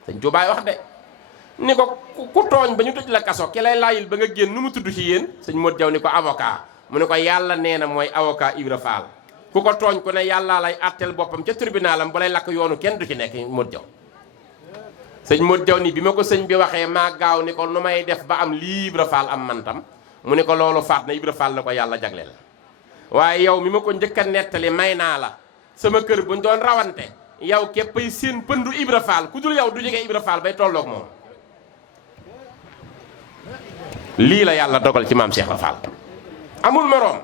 sëñ Tuubaay wax de ni ko ku tooñ ba ñu tëj la kaso ki lay laayil ba nga génn nu mu tudd ci yéen sëñ Modou Diaw ni ko avocat mu ni ko yàlla nee na mooy avocat Ibra Fall ku ko tooñ ku ne yàllaa lay àtteel boppam ca tribunalam bu lay lakk yoonu kenn du ci nekk Modou Diaw sëñ Modou Diaw ni bi ma ko sëñ bi waxee maa gaaw ni ko nu may def ba am lii Ibra Fall am mantam mu ni ko loolu faat na Ibra Fall la ko yàlla jagleel waaye yow mi ma ko njëkk a nettali may naa la sama kër buñ doon rawante yow képpay seen pëndu Ibra Fall ku dul yow du jege Ibra Fall bay tolloog moom lii la yàlla dogal ci maam Cheikh Ibra Fall amul moroom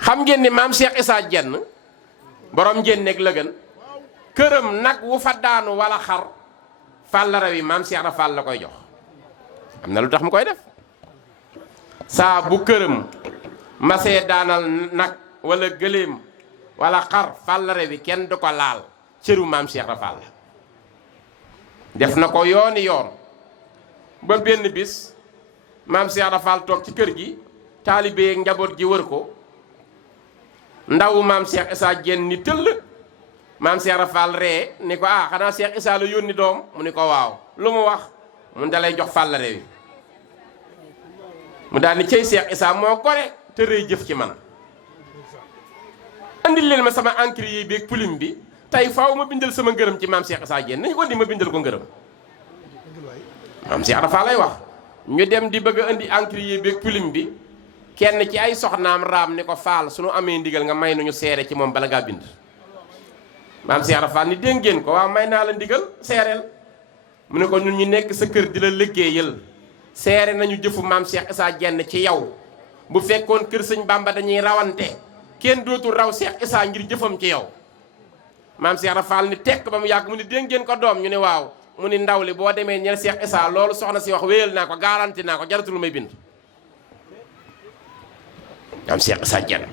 xam ngeen ni maam Cheikh Issa Diène borom njénneeg lëgën këram nag wu fa daanu wala xar fàllara wi maam Cheikh Ibra Fall la koy jox am na lu tax mu koy def saa bu këram masee daanal nag wala gëléem wala xar fàllare wi kenn du ko laal cëru maam Cheikh Ibra Fall def na ko yooni yoon ba benn bis maam Cheikh Ibra Fall toog ci kër gi taalibe ak njaboot gi wër ko ndaw maam Cheikh Issa Diène ni tëll maam Cheikh Ibra Fall ree ni ko ah xanaa Cheikh Issa la yónni doom mu ni ko waaw lu mu wax mu dalay jox fàllare wi mu daal ni cey Cheikh Issa moo gore te rëy jëf ci man andil leen ma sama encre yi beeg plume bi tey faaw ma bindal sama ngërëm ci maam Cheikh Issa Diène nañu ko di ma bindal ko ngërëm maam Cheikh Ibra Fall lay wax ñu dem di bëgg a indi encre yi beeg plume bi kenn ci ay soxnaam raam ni ko Fall suñu amee ndigal nga may nañu seere ci moom bala ngaa bind maam Cheikh Ibra Fall ni dégg ngeen ko waaw may naa la ndigal seereel mu ne ko ñun ñu nekk sa kër di la liggéeyal seere nañu jëfu maam Cheikh Issa Diène ci yow bu fekkoon kër sëñ Bamba dañuy rawante kenn dootul raw Cheikh Issa ngir jëfam ci yow maam Cheikh Ibra Fall ni tekk ba mu yàgg mu ni dégg ngeen ko doom ñu ne waaw mu ni ndaw li boo demee ñel Cheikh Issa loolu soxna si wax wéyal naa ko garanti naa ko jaratul may bind maam Cheikh Issa Diène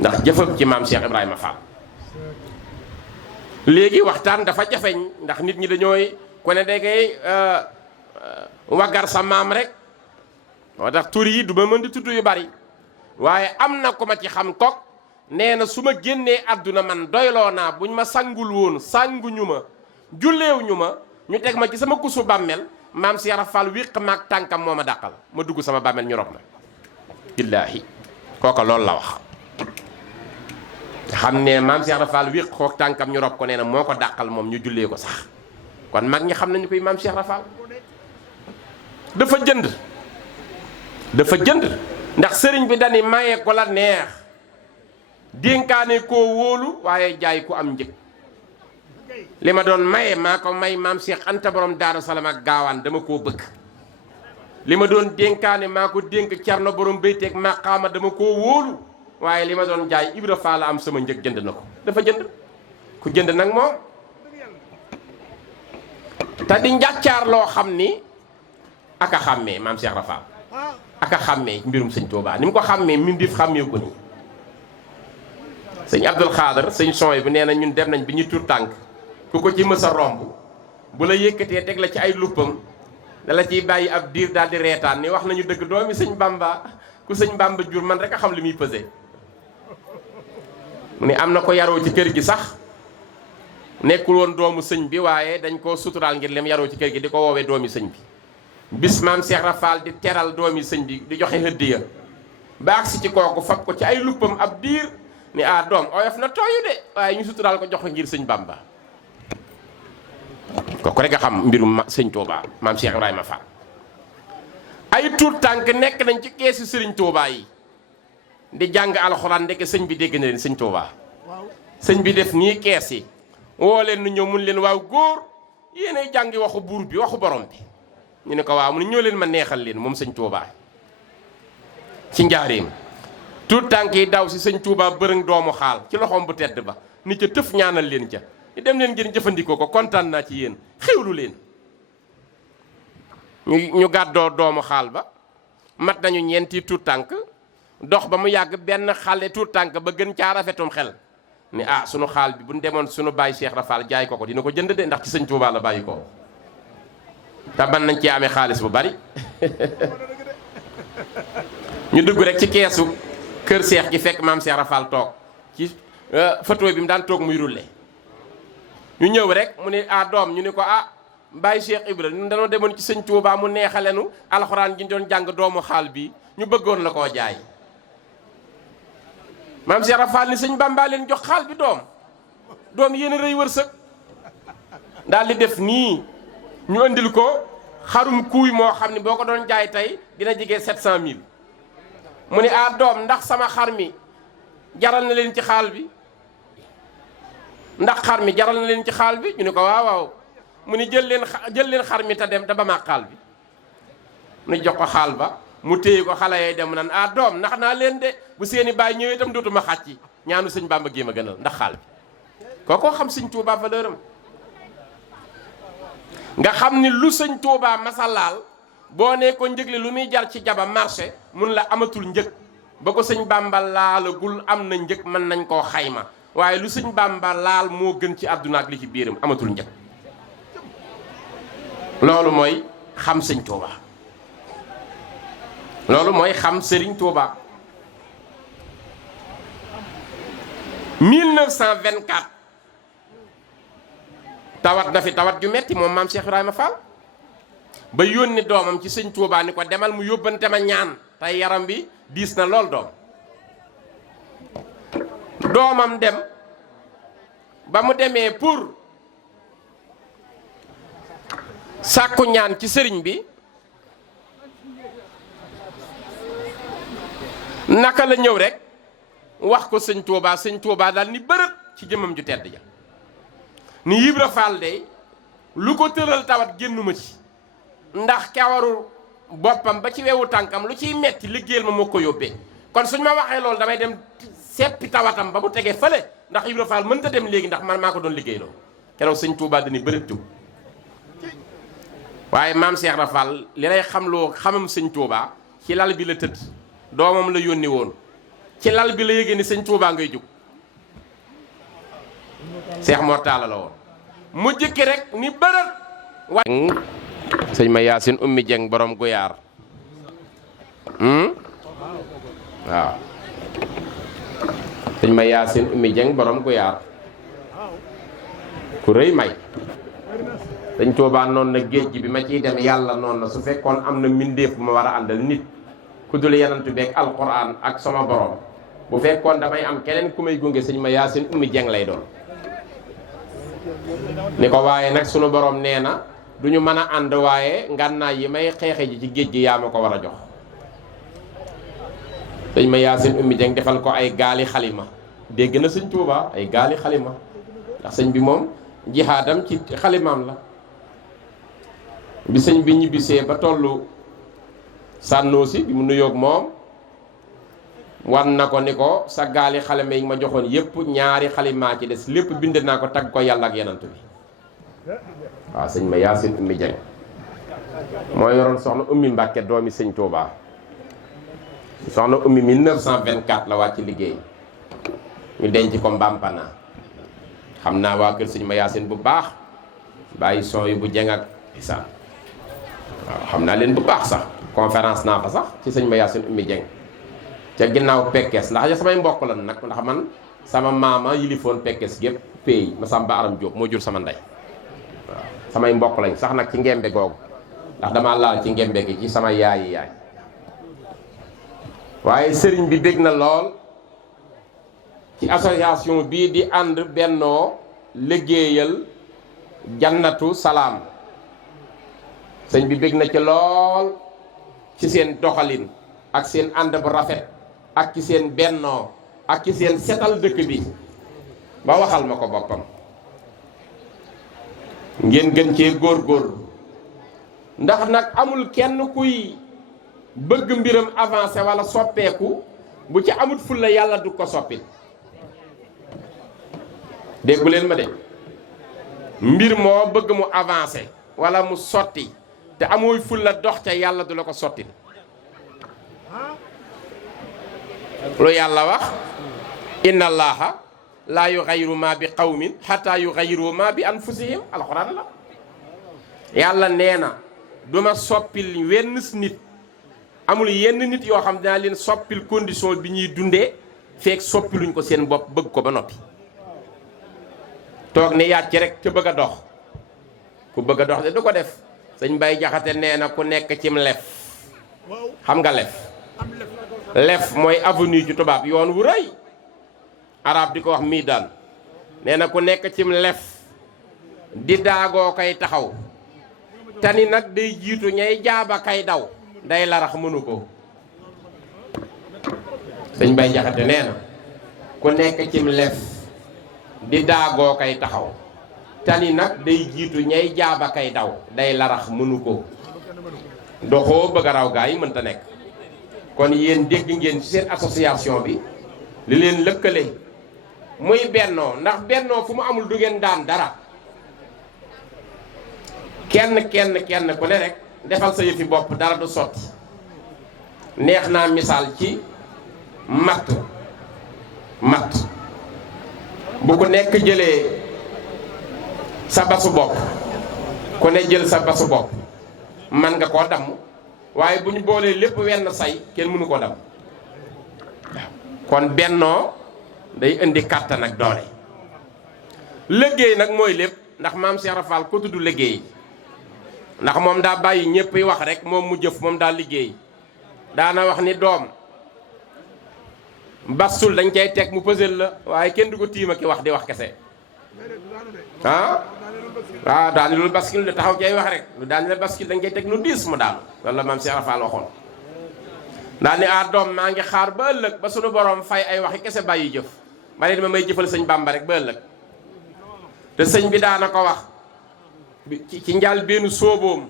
ndax jëfam ci maam Cheikh Ibrahima Fall. léegi waxtaan dafa jafeñ ndax nit ñi dañooy ku ne da ngay waggar sa maam rek moo tax tur yi du ma mën di tudd yu bari waaye am na ko ma ci xam kook nee na su ma génnee àdduna man doyloo naa buñ ma sangul woon sanguñu ma julleew ñu ma ñu teg ma ci sama kusu bàmmeel maam Cheikh Rafal wéq maag tànkam moo ma dàqal ma dugg sama bàmmeel ñu rob ma billaahi kooka loolu la wax xam ne maam Cheikh Rafal wéq kook tànkam ñu rob ko nee na moo ko dàqal moom ñu jullee ko sax kon mag ñi xam nañu koy maam Cheikh Rafal dafa jënd ndax sëriñ bi dani maye ko la neex dénkaane koo wóolu waaye jaay ku am njëg li ma doon maye maa ko may maam Cheikh Anta borom Daaru Salaam ak gaawaan dama koo bëgg li ma doon dénkaane maa ko dénk Cerno borom Béyteeg maqaama dama koo wóolu waaye li ma doon jaay Ibra Fall am sama njëg jënd na ko dafa jënd ku jënd nag moom te di njàccaar loo xam ni aka xàmmee maam Cheikh Rafal aka xàmmee mbirum sëñ Touba ni mu ko xàmmee mbindeef xàmmee ko nii sëñ Abdul Xaadar sëñ Soy bu nee na ñun dem nañ bi ñuy tur tànk ku ko ci mës a romb bu la yëkkatee teg la ci ay luppam dala ciy bàyyi ab diir daal di reetaan ni wax nañu dëgg doomi sëñ Bamba ku sëñ Bamba jur man rek a xam li muy pesé mu ni am na ko yaroo ci kër gi sax nekkul woon doomu sëñ bi waaye dañ koo suturaal ngir lem yaroo ci kër gi di ko woowee doomi sëñ bi bis maam Cheikh Rafal di teral doomi sëñ bi di joxe hëddiya ba agsi ci kooku fab ko ci ay luppam ab diir ni doom oyof na tooyu de waaye ñu suturaal ko jox ko ngir sëñ Bamba kooku rek nga xam mbirum sëñ Touba maam Cheikh Ibrahima Fall ay tuut tànk nekk nañ ci keesi sëriñ Touba yi di jàng alxuraan ndeke sëñ bi dégg na leen sëñ Touba sëñ bi def nii kees yi woo leen nu ñëw mun leen waaw góor yéenay jàngi waxu buur bi waxu borom bi ñu ne ko waaw mu ne ñoo leen ma neexal leen moom sëñ Touba ci njaareem tuut tànk yi daw si sëñ Touba bërëng doomu xaal ci loxoom bu tedd ba ni ca tëf ñaanal leen ca ñu dem leen ngeen jëfandikoo ko kontaan naa ci yéen xewlu leen ñu gàddoo doomu xaal ba mat nañu ñeenti tuut tànk dox ba mu yàgg benn xale tuut tànk ba gën caa rafetum xel ni sunu xaal bi bu ñu demoon sunu baay Cheikh Rafal jaay ko dina ko jënd de ndax ci sëñ Touba la bàyyi ko te mën nañ cee amee xaalis bu bari ñu dugg rek ci keesu kër Cheikh gi fekk maam Cheikh Rafal toog ci photo bi mu daan toog muy rulle ñu ñëw rek mu ne doom ñu ne ko Baye Cheikh Ibra ñun dañoo demoon ci sëñ Touba mu neexalenu alxuraan gi ñu doon jàng doomu xaal bi ñu bëggoon la koo jaay maam Cheikh Rafal ni sëñ Bamba leen jox xaal bi doom yéen a rëy wërsëg daal di def nii ñu andil ko xarum kuuy moo xam ne boo ko doon jaay tey dina jege 700000 mu ne doom ndax sama xar mi jaral na leen ci xaal bi ndax xar mi jaral na leen ci xaal bi ñu ne ko waaw mu ni jël leen xar mi te dem te ba maa xaal bi nu jox ko xaal ba mu téye ko xale yay dem nan doom ndax naa leen de bu seeni baay ñëwee itam dootuma xàcc ñaanu sëñ Bamba géem a gënal ndax xaal bi kookoo xam sëñ Touba valeur am nga xam ni lu sëñ Touba masalaal boo nee ko njëgle lu muy jar ci jaba marché mun la amatul njëg ba ko sëñ Bamba laalagul am na njëg mën nañ koo xayma waaye lu sëñ Bamba laal moo gën ci àdduna ak li ci biiram amatul njëg loolu mooy xam sëñ Touba loolu mooy xam sëriñ Touba 1924 tawat na fi tawat ju metti moom maam Cheikh Ibrahima Fall ba yónni doomam ci sëñ Touba ni ko demal mu yóbbante ma ñaan tey yaram bi diis na lool doomam dem ba mu demee pour sàkku ñaan ci sëriñ bi naka la ñëw rek wax ko sëñ Touba daal ni bërët ci jëmam ju tedd ja ni Ibra Fall de lu ko tëral tawat génnuma ci ndax kawaru boppam ba ci wewu tànkam lu ciy metti liggéeyal ma moo ko yóbbee kon suñ ma waxee loolu damay dem seppi tawatam ba mu tegee fële ndax Ibra Fall mënta dem léegi ndax man maa ko doon liggéeyloo keroog sëñ Touba dañuy bërit jug waaye maam Cheikh Rafal li lay xamloo xamam sëñ Touba ci lal bi la tëdd doomam la yónni woon ci lal bi la yëgee ni sëñ Touba ngay jug Cheikh Mortala la woon mu jëkki rek ni bërët wa sëñ ma Yaasin ummi jeng borom guyaar waaw sëñ ma Yaasin ummi jeng borom guyaar ku rëy may sëñ Tuubaa noonu na géej gi bi ma ciy dem yàlla noonu na su fekkoon am na mbindeef bu ma war a àndal nit ku dul yenantu beeg alquran ak sama borom bu fekkoon damay am keneen ku may gunge sëñ ma Yaasin ummi jeng lay doon ni ko waaye nag sunu borom nee na du ñu mën a ànd waaye ngànnaay yi may xeexe ji ci géej gi yaa ma ko war a jox sëñ ma Yaasin ummi jeng defal ko ay gaali xalima dégg na sëñ Tuubaa ay gaali xalima ndax sëñ bi moom jihaadam ci xalimaam la bi sëñ bi ñibbisee ba tollu sànnoosi bi mu nuyoog moom wan na ko ni ko sa gaali xalima yi ma joxoon yépp ñaari xalimaa ci des lépp bind naa ko tagg ko yàlla ak yenant bi waaw sëñ ma Yaasin ummi jeng moo yoroon soxna ummi Mbàkke doomi sëñ Tuubaa soxna ummi 1924 la wàcc liggéey ñu denc ko Mbampana xam naa waa kër sëñ ma Yaasin bu baax bàyyi son yu bu jeng ak isaan waaw xam naa leen bu baax sax conférence naa fa sax ci sëñ ma Yaasin ummi jeng ca ginnaaw Pekes ndax ya samay mbokk lan nag ndax man sama maama yilifoon Pekes gépp pays ma Samba Aram Diop moo jur sama ndey waaw samay mbokk lañ sax nag ci ngembe googu ndax damaa laal ci ngembe gi ci sama yaayi yaay waaye sëriñ bi dégg na lool ci association bii di ànd bennoo liggéeyal jannatu salaam sëñ bi bég na ci lool ci seen doxalin ak seen ànd bu rafet ak ci seen bennoo ak ci seen setal dëkk bi ba waxal ma ko boppam ngeen gën cee góorgóorlu ndax nag amul kenn kuy bëgg mbiram avancé wala soppeeku bu ci amut fulla yàlla du ko soppil déggu leen ma de mbir moo bëgg mu avancé wala mu sotti te amooy fulla dox ca yàlla du la ko sottil lu yàlla wax inna allaha laa yughayyiru ma bi qawmin hatta yughayyiru ma bi anfusihim alxuraan la yàlla nee na duma soppil wenn nit amul yenn nit yoo xam dinaa leen soppil condition bi ñuy dundee feek soppiluñ ko seen bopp bëgg ko ba noppi toog ni yàcc rek ca bëgg a dox ku bëgg a dox de du ko def sëñ Bay Jaxate nee na ku nekk cim lef xam nga lef mooy avenue ci tubaab yoon wu rëy arab di ko wax mii daan nee na ku nekk cim lef di daagoo kay taxaw tani nag day jiitu ñay jaaba kay daw day larax mënu ko sëñ Bay Jaxate nee na ku nekk cim lef di daagoo kay taxaw tani nag day jiitu ñay jaaba kay daw day larax mënu ko doxoo bëgg a raw gaa yi mënta nekk kon yéen dégg ngeen ci seen association bi li leen lëkkale muy bennoo ndax bennoo fu mu amul du ngeen daan dara kenn ku ne rek defal sa yëfi bopp dara du sotti neex naa misaal ci matt bu ku nekk jëlee sa basu bopp ku ne jël sa basu bopp man nga koo damm waaye bu ñu boolee lépp wenn say kenn mënu ko damm kon bennoo day indi kàttan ak doole liggéey nag mooy lépp ndax maam Cheikh Rafal ko tudd liggéey ndax moom daa bàyyi ñépp yi wax rek moom mu jëf moom daa liggéey daana wax ni doom bastul dañ koy teg mu pësel la waaye kenn du ko tiima ki wax di wax kese waaw daani loolu baskil de taxaw cay wax rek lu daani la baskil dañ koy teg lu diis mu daanu loolu la maam Cheikh Rafal waxoon daal ni doom maa ngi xaar ba ëllëg ba sunu borom fay ay waxi kese bàyyi jëf ma ne dama may jëfal sëñ Bàmba rek ba ëllëg te sëñ bi daana ko wax ci njaal benn sóoboom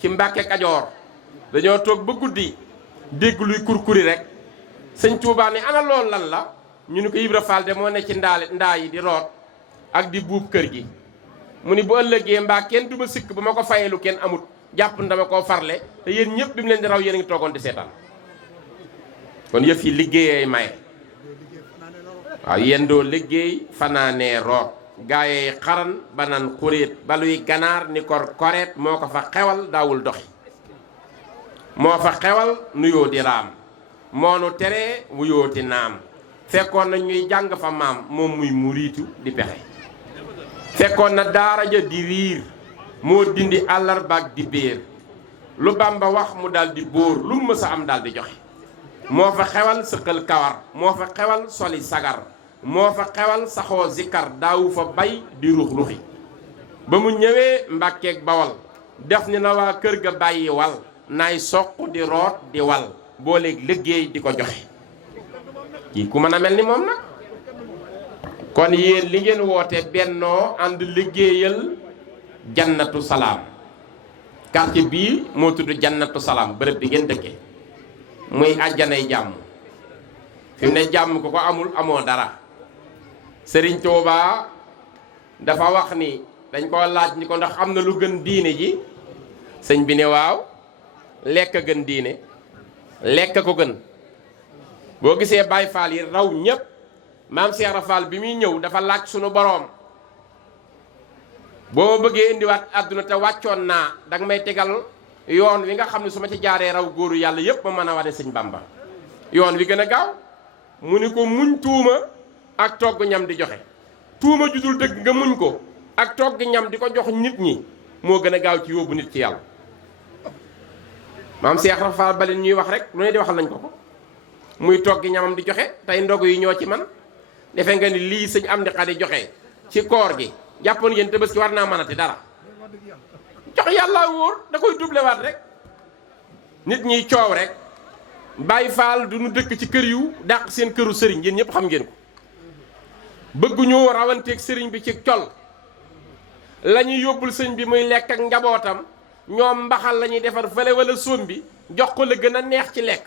ci Mbàkke Kajoor dañoo toog ba guddi dégg luy kurkuri rek sëñ Tuubaa ni ana loolu lan la ñu ni ko Ibra Fall de moo ne ci ndaa yi di root ak di buub kër gi mu ni bu ëllëgee mbaa kenn du ma sikk ba ma ko fayee lu kenn amut jàpp na dama koo farle te yéen ñëpp bi mu leen di raw yéen a ngi toogoon di seetaan kon yëf yi liggéeyee maye waaw yéen doo liggéey fanaanee root gaayee xaran ba naan xuréet baluy ganaar ni kor koreet moo ko fa xewal daawul doxi moo fa xewal nuyoo di raam moo nu teree wuyooti naam fekkoon na ñuy jàng fa maam moom muy muriitu di pexe fekkoon na daara ja di riir moo dindi àllarbaak di béer lu Bàmba wax mu dal di bóor lu mu mës a am dal di joxe moo fa xewal sëqal kawar moo fa xewal soli sagar moo fa xewal saxoo zikkar daawu fa bay di rux-ruxi ba mu ñëwee Mbàkkeeg Bawal def ni na waa kër ga bàyyi wal naay soq di root di wal booleeg liggéey di ko joxe kii ku mën a mel ni moom nag kon yéen li ngeen woote bennoo ànd liggéeyal jannatu salaam quartier bii moo tudd jannatu salaam bërëb bi ngeen dëkkee muy àjjanay jàmm fi mu ne jàmm ku ko amul amoo dara Sëriñ Tuubaa dafa wax ni dañ ko laaj ni ko ndax am na lu gën diine ji sëñ bi ne waaw lekk gën diine lekk ko gën boo gisee Baay Faal yi raw ñépp maam Cheikh Ibra Fall bi muy ñëw dafa laaj sunu boroom boo ma bëggee indiwaat àdduna te wàccoon naa danga may tegal yoon wi nga xam ne su ma ci jaaree raw góoru yàlla yépp ma mën a wane sëñ Bamba yoon wi gën a gaaw mu ni ko muñ tuuma ak togg ñam di joxe tuuma judul dëgg nga muñ ko ak togg ñam di ko jox nit ñi moo gën a gaaw ci yóbbu nit ci yàlla maam Cheikh Ibra Fall balen ñuy wax rek lu ne di waxal nañ ko muy togg ñamam di joxe tey ndogu yi ñoo ci man defe nga ni lii sëñ am di xadi joxe ci koor gi jàppoon yéen Tabaski war naa mënati dara jox yàlla wóor da koy dublewaat rek nit ñiy coow rek Baay Faal du ñu dëkk ci kër yu dàq seen këru sëriñ yéen ñëpp xam ngeen ko bëgguñu rawanteeg sëriñ bi ci col la ñuy yóbbul sëñ bi muy lekk ak njabootam ñoom mbaxal la ñuy defar fële wala soom bi jox ko la gën a neex ci lekk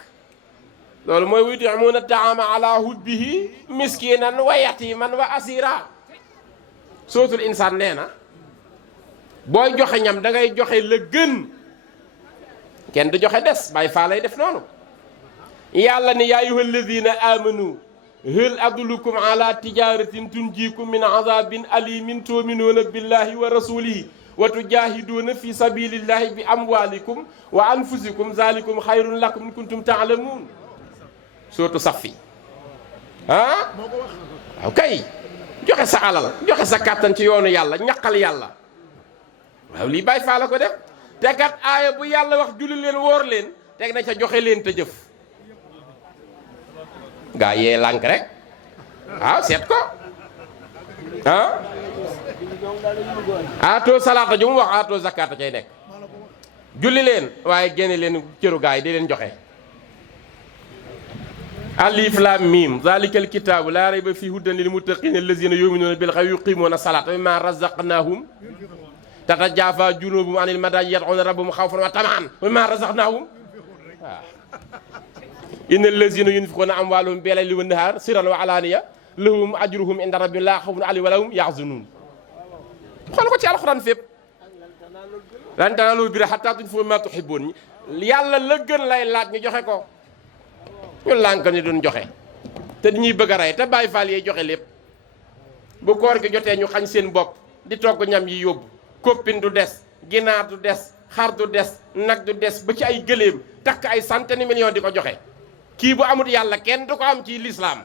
loolu mooy yut'imuuna taama ala hubbihi miskinan wa yatiman wa asira sootul insaan nee na booy joxe ñam da ngay joxe la gën kenn du joxe des Baay Faal lay def noonu yàlla ni yaa ayyuha alladina amanu hal adullukum ala tijaratin tunjikum min azabin alimin tuminuuna billahi wa rasulihi wa tujahiduuna fi sabilillahi bi amwalikum wa anfusikum zalikum xayrun lakum in kuntum taalamuun surtout Safi ah waaw kay joxe sa alal joxe sa kàttan ci yoonu yàlla ñaqal yàlla waaw lii Baay Faal la ko def te kat aaya bu yàlla wax julli leen wóor leen teg na ca joxe leen te jëf gaa yee lànk rek waaw seet ko ah aatoo salaata ju mu wax aatoo zakata cay nekk julli leen waaye génne leen cëru gaa yi di leen joxe alif laam miim zalikal kitaabu laa rayba fii hudan lil muttaqiina allazina yuminuuna bil ghaybi wa yuqimuuna salaata wa mimmaa razaqnaahum tatajaafa junuubuhum anil madaaji yad'uuna rabbahum xawfan wa tamaan wa mimmaa razaqnaahum waaw inna allazina yunfiquuna amwaalahum bil layli wan nahaar sirran wa alaaniya lahum ajruhum inda rabbihim laa xawfun alayhim wa laa hum yaxzanuun xool ko ci alxuraan fépp lan tanaalul birra hattaa tunfiquu mimmaa tuhibbuun yàlla la gën lay laaj ñu joxe ko ñu lànk ni duñ joxe te dañuy bëgg a rey te Baay Faal yee joxe lépp bu koor gi jotee ñu xañ seen bopp di togg ñam yi yóbbu koppin du des ginaar du des xar du des nag du des ba ci ay gëléem takk ay centaine millions di ko joxe kii bu amut yàlla kenn du ko am ci lislaam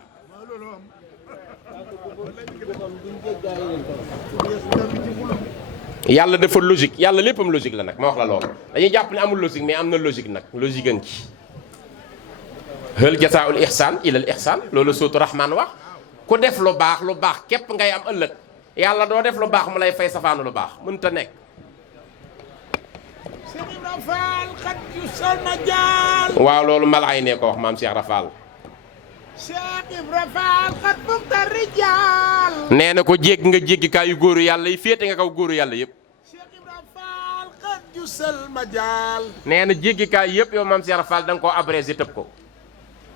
yàlla dafa logique yàlla léppam logique la nag ma wax la loolu dañuy jàpp ne amul logique mais am na logique nag logique a ngi ci hal jasaa'ul ihsaan ilal ihsaan loolu sootu Rahmaan wax ku def lu baax képp ngay am ëllëg yàlla doo def lu baax mu lay fay safaanu lu baax mënut a nekk. waaw loolu malaay ne ko wax maam Cheikh Ibra Fall. nee na ko jéggi nga jéggikaayu góoru yàlla yi féete nga kaw góoru yàlla yëpp. nee na jéggikaay yëpp yow maam Cheikh Ibra Fall da nga koo abrégé tëb ko.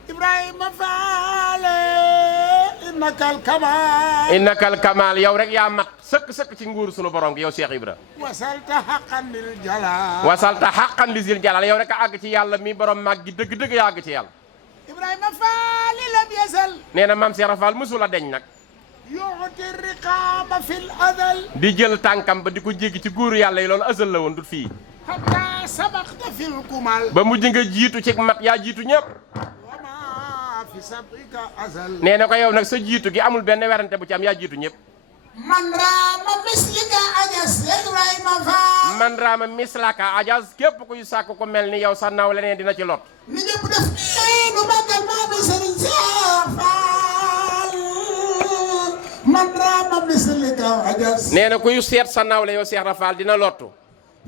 Ibrahima Faal innakal kamaal innakal kamaal yow rek yaa mat sëkk ci nguuru sunu borom gi yow Cheikh Ibra wasalta haqqan lil jalal wasalta xaqan li zil jalal yow rek a àgg ci yàlla mi borom mag gi dëgg-dëgg yaa àgg ci yàlla Ibrahima Fall lam yasal nee na maam Cheikh Rafal mësula deñ nag yu'ti riqaba fil adal di jël tànkam ba di ko jéggi ci góoru yàlla yi loolu asal la woon dut fii hatta sabaqta fil kumal ba mujj nga jiitu ci mat yaa jiitu ñëpp wa ma fi sabqika azal nee na ko yow nag sa jiitu gi amul benn werante bu ci am yaa jiitu ñëpp man raama mislika ajas Ibrahima Fall man raama mislaka ajaz képp kuy sàkk ko mel ni yow sa naw leneen dina ci lot ni ñëpp def nii nu màggal maa mi Serigne Cheikh Fall man raama mislika ajas nee na kuy seet sa nawle yow Cheikh Rafal dina lottu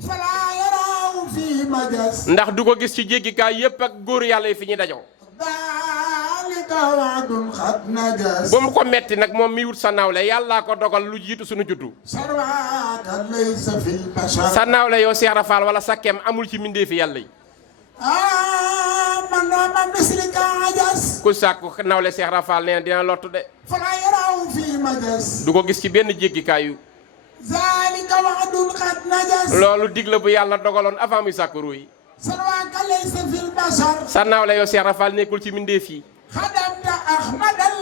fala yaraaw fi majas ndax du ko gis ci jéggikaay yépp ak góor yàlla yi fi ñuy dajoo dalika waadun xat najas ba mu ko metti nag moom mi wut sa nawle yàllaa ko dogal lu jiitu suñu juddu sarwaaka laysa fil bashar sa nawle yow Cheikh Rafal wala sa kem amul ci mbindeefi yàlla yi man raama mislika ajas ku sàkku nawle Cheikh Rafal nee na dina lottu de fala yaraaw fi majas du ko gis ci benn jéggikaayu zalika waadun xat najas loolu dig la bu yàlla dogaloon avant muy sàkk ruu yi sarwaaka laysa fil bashar sa nawle yow Cheikh Rafal nekkul ci mbindeef yi xadamta Ahmad al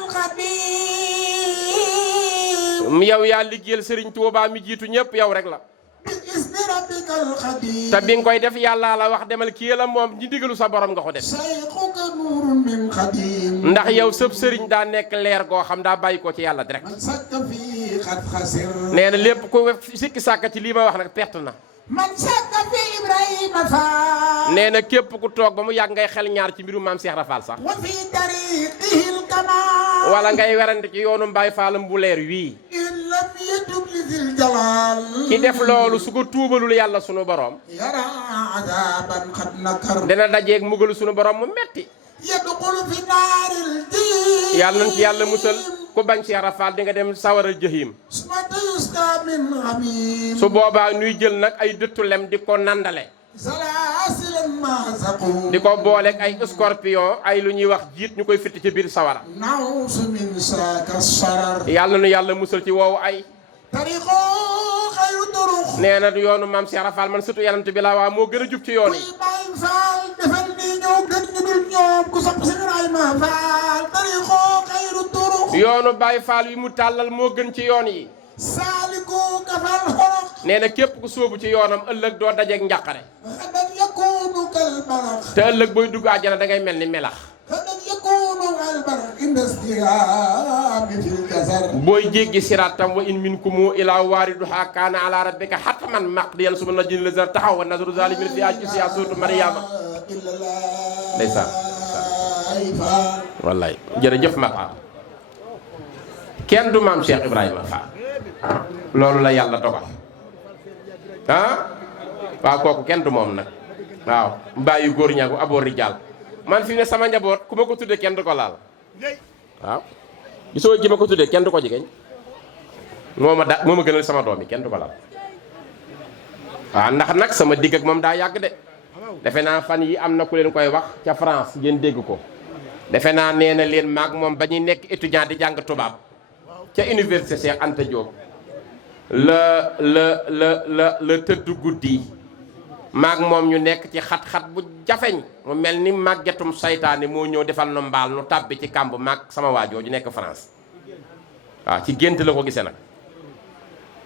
Xadim yow yaa liggéeyal Serigne Touba mi jiitu ñëpp yow rek la bi isni rabbika al Xadim te bi nga koy def yàllaa la wax demal kii la moom ñi digalu sa borom nga ko def sayxuka nuurun min Xadim ndax yow sëb sëriñ daa nekk leer goo xam daa bàyyi ko ci yàlla direct man sakka fii xat xasir nee na lépp ku sikki sàkka ci lii ma wax nag perte na man sakka fii Ibrahima Fall nee na képp ku toog ba mu yàgg ngay xel ñaar ci mbirum maam Cheikh Rafal sax wa fii tariqihi al kamal wala ngay werante ci yoonu Mbaye Fallam bu leer wii in lam yatub li zil jalal ki def loolu su ko tuubalul yàlla sunu borom yara adaban xat nakar dina dajeeg mugalu sunu borom mu metti yadxulu fi naaril jahim yàlla nañ ci yàlla musal ku bañ Cheikh Rafal di nga dem sawaral jahim summa yusqa min hamim su boobaa nuy jël nag ay dëttu lem di ko nandale salaasilan ma zaqu di ko booleeg ay scorpion ay lu ñuy wax jiit ñu koy fitti ci biir sawara nawsu min saaka sarar yàlla nu yàlla musal ci woowu ay tariqo xayru turux nee na yoonu maam Cheikh Rafal man surtout yanant bi la waa moo gën a jub ci yoon yi kuy Baay Faal defal nii ñoo gën ñu dul ñoom ku sopp si Ibrahima Faal tariqo xayru turux yoonu Baye Fall yi mu tàllal moo gën ci yoon yi saaliku kafal xoroq nee na képp ku sóobu ci yoonam ëllëg doo dajeeg njàqare xadan yakunu kal barax te ëllëg booy dugg àjjana da ngay mel ni melax xadan yakunu kal barax indastiraami fil jasar booy jéggi siraatam wa in minkum ila waariduha kaana ala rabbika hatman maqdiyan suma najin la taxaw wa nasru zalimin fi ajisi ya suratu Maryama ndeysaan wallaay jërëjëf Maqaar kenn du maam Cheikh Ibrahima Fall loolu la yàlla dogal waaw kooku kenn du moom nag waaw mbàyyi góor ñaagu aboo rijaal man fi ne sama njaboot ku ma ko tuddee kenn du ko laal waaw gisoo ji ma ko tuddee kenn du ko jigéen moo ma gënal sama doom yi kenn du ko laal waaw ndax nag sama digg ak moom daa yàgg de defe naa fan yi am na ku leen koy wax ca France ngeen dégg ko defe naa nee na leen maag moom ba ñuy nekk étudiant di jàng tubaab ca université Cheikh Anta Diop la tëdd guddi maag moom ñu nekk ci xat-xat bu jafeñ mu mel ni màggetum saytaane moo ñëw defal nu mbaal nu tàbbi ci kàmb maag sama waajoo ju nekk France waaw ci gént la ko gisee nag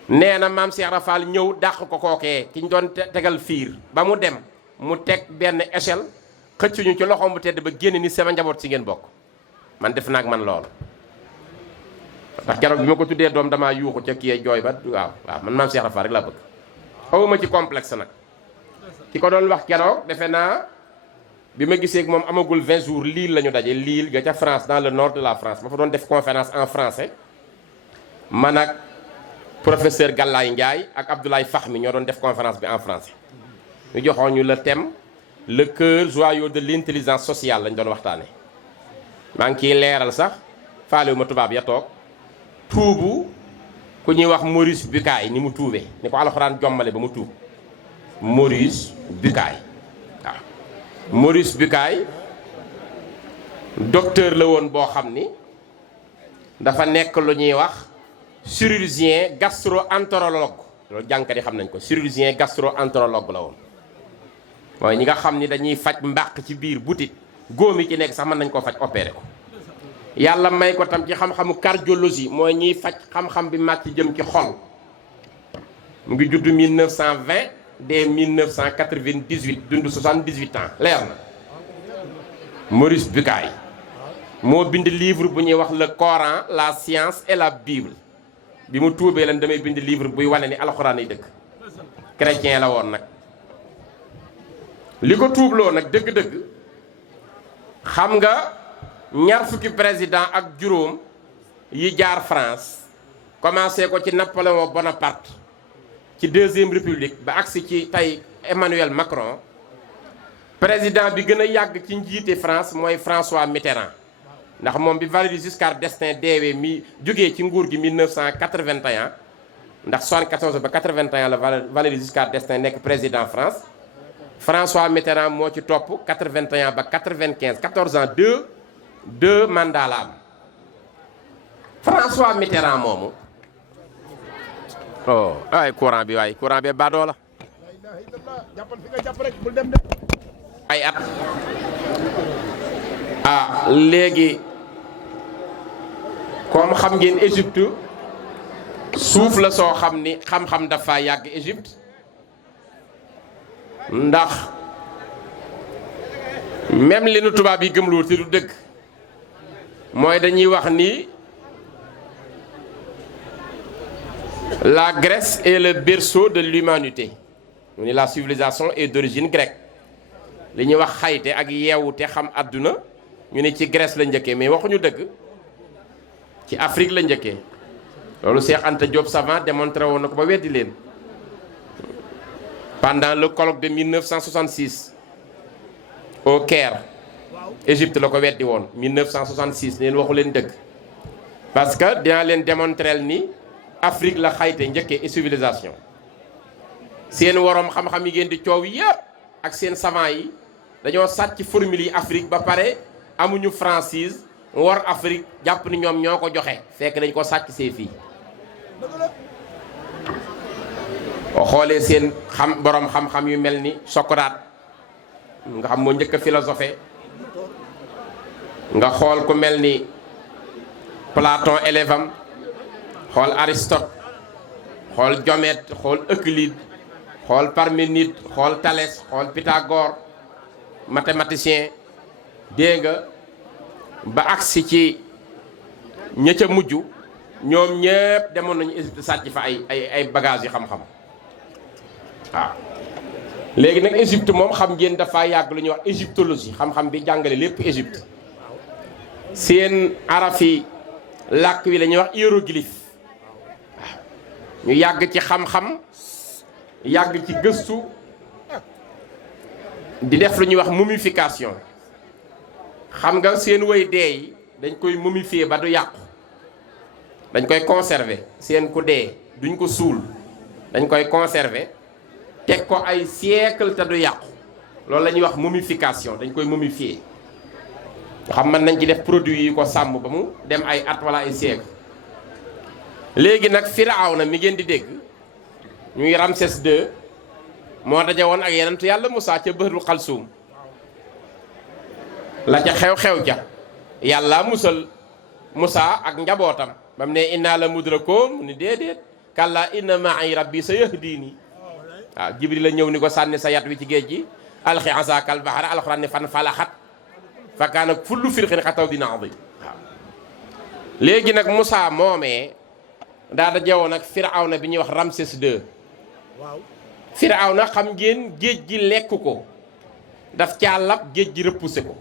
nee na maam Cheikh Rafal ñëw dàq ko kookee ki ñu doon tegal fiir ba mu dem mu teg benn échelle xëccuñu ci loxoom bu tedd ba génn ni sama njaboot si ngeen bokk man def naag man loolu ndax keroog bi ma ko tuddee doom damaa yuuxu ca kii jooy ba waaw man maam Cheikh Rafal rek laa bëgg awuma ci complexe nag ki ko doon wax keroog defe naa bi ma gisee moom amagul 20 jours Lille la ñu daje Lille ga ca France dans le nord de la France ma fa doon def conférence en français man ak professeur Galaye Ndiaye ak Abdoulaye Fahmi ñoo doon def conférence bi en français ñu joxoon ñu le thème le cœur joyeux de l'intelligence sociale lañ doon waxtaane maa ngi ciy leeral sax faalewu ma tubaab ya toog tuubu ku ñuy wax Maurice Bucaille ni mu tuubee ni ko alxuraan jommale ba mu tuub Maurice Bucaille waaw Maurice Bucaille docteur la woon boo xam ni dafa nekk lu ñuy wax chirurgien gastro-entérologue loolu jànkat yi xam nañ ko chirurgien gastro-entérologue la woon mooy ñi nga xam ni dañuy faj mbàq ci biir butit góom yi ci nekk sax mën nañ koo faj opéré ko yàlla may ko tam ci xam-xamu cardiologie mooy ñiy faj xam-xam bi màcc jëm ci xol mu ngi judd 1920 dès 1998 dund 78 ans leer na Maurice Bucaille moo bind livre bu ñuy wax le Coran la science et la Bible bi mu tuubee leen damay bind livre buy wane ni alxuraan ay dëgg chrétien la woon nag li ko tuubloo nag dëgg-dëgg xam nga ñaar fukki président ak juróom yi jaar France commencé ko ci Napoléon Bonaparte ci deuxième république ba agsi ci tey Emmanuel Macron président bi gën a yàgg ci njiite France mooy François Mitterrand ndax moom bi Valéry Giscard d'Estaing deewee mi jógee ci nguur gi 1981 ndax 74 ba 81 la Valéry Giscard d'Estaing nekk président France François Mitterrand moo ci topp 81 ba 95 14 ans deux mandats la am François Mitterrand moomu oh ay courant bi baadoo la ay at léegi comme xam ngeen Égypte suuf la soo xam ni xam-xam dafa yàgg Égypte ndax même li nu tubaab yi gëmloo te du dëgg mooy dañuy wax ni la Grèce est le berceau de l'humanité mu ni la civilisation est d'origine grecque li ñuy wax xayte ak yeewu te xam àdduna ñu ne ci Grèce la njëkkee mais waxuñu dëgg ci Afrique la njëkkee loolu Cheikh Anta Diop savant démontré woon na ko ba weddi leen pendant le colloque de 1966 au Caire Égypte la ko weddi woon 1966 leen waxu leen dëgg parce que dinaa leen démontrer ni Afrique la xayte njëkkee et civilisation seen waroom xam-xam yi ngeen di coow yépp ak seen savant yi dañoo sàcc formule yi Afrique ba pare amuñu franchise war Afrique jàpp ni ñoom ñoo ko joxe fekk dañ ko sàcc see fii boo xoolee seen borom xam-xam yu mel ni Socrate nga xam moo njëkk a philosophé nga xool ku mel ni Platon élève am xool Aristote xool Diomède xool Euclide xool Parménide xool Thalès xool Pythagore mathématicien dégg nga ba agsi ci ña ca mujj ñoom ñëpp demoon nañu Égypte sàcc fa ay bagages yu xam-xam waaw léegi nag Égypte moom xam ngeen dafa yàgg lu ñuy wax égyptologie xam-xam bi jàngale lépp Égypte seen arafi làkk wi la ñuy wax hiéroglyphe waaw ñu yàgg ci xam-xam yàgg ci gëstu di def lu ñuy wax momification xam nga seen way dee yi dañ koy momifier ba du yàqu dañ koy conserver seen ku dee duñ ko suul dañ koy conserver teg ko ay siècle te du yàqu loolu la ñuy wax momification dañ koy momifier nga xam mën nañ ci def produit yi ko sàmm ba mu dem ay at wala ay siècle léegi nag Firawna mi ngeen di dégg ñuy Ramsès II moo daje woon ak yenentu yàlla Moussa ca Bahrul Xalsuum la ca xew-xew ca yàlla musal Moussa ak njabootam ba mu ne inna la mudrakoon mu ni déedéet kalla inna ma'i rabbi sa yahdini waaw Jibril la ñëw ni ko sànni sa yat wi ci géej gi alxi asakal bahara alxuraan ne fan falaxat fa kaana kullu firqin xataw dina adim waaw léegi nag Moussa moomee daa daje woon ak Firawna bi ñuy wax Ramsès II Firawna xam ngeen géej gi lekk ko daf caa lab géej gi repoussé ko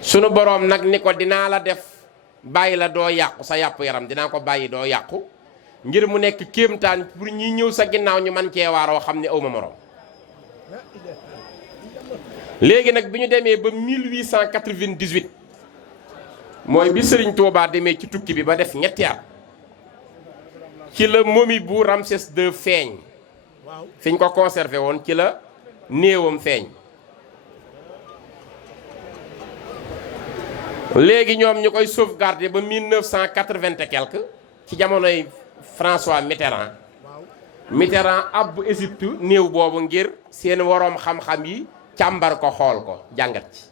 sunu boroom nag ni ko dinaa la def bàyyi la doo yàqu sa yàpp yaram dinaa ko bàyyi doo yàqu ngir mu nekk kéemtaan pour ñi ñëw sa ginnaaw ñu man cee waaroo xam ne awma moroom léegi nag bi ñu demee ba 1898 mooy bi Sëriñ Tuubaa demee ci tukki bi ba def ñetti at ci la momie bu Ramsès II feeñ fi ñu ko conservé woon ci la néewam feeñ léegi ñoom ñu koy sauvegarder ba 1980 et quelque ci jamonoy François Mitterrand ab Égypte néew boobu ngir seen waroom xam-xam yi càmbar ko xool ko jàngat ci.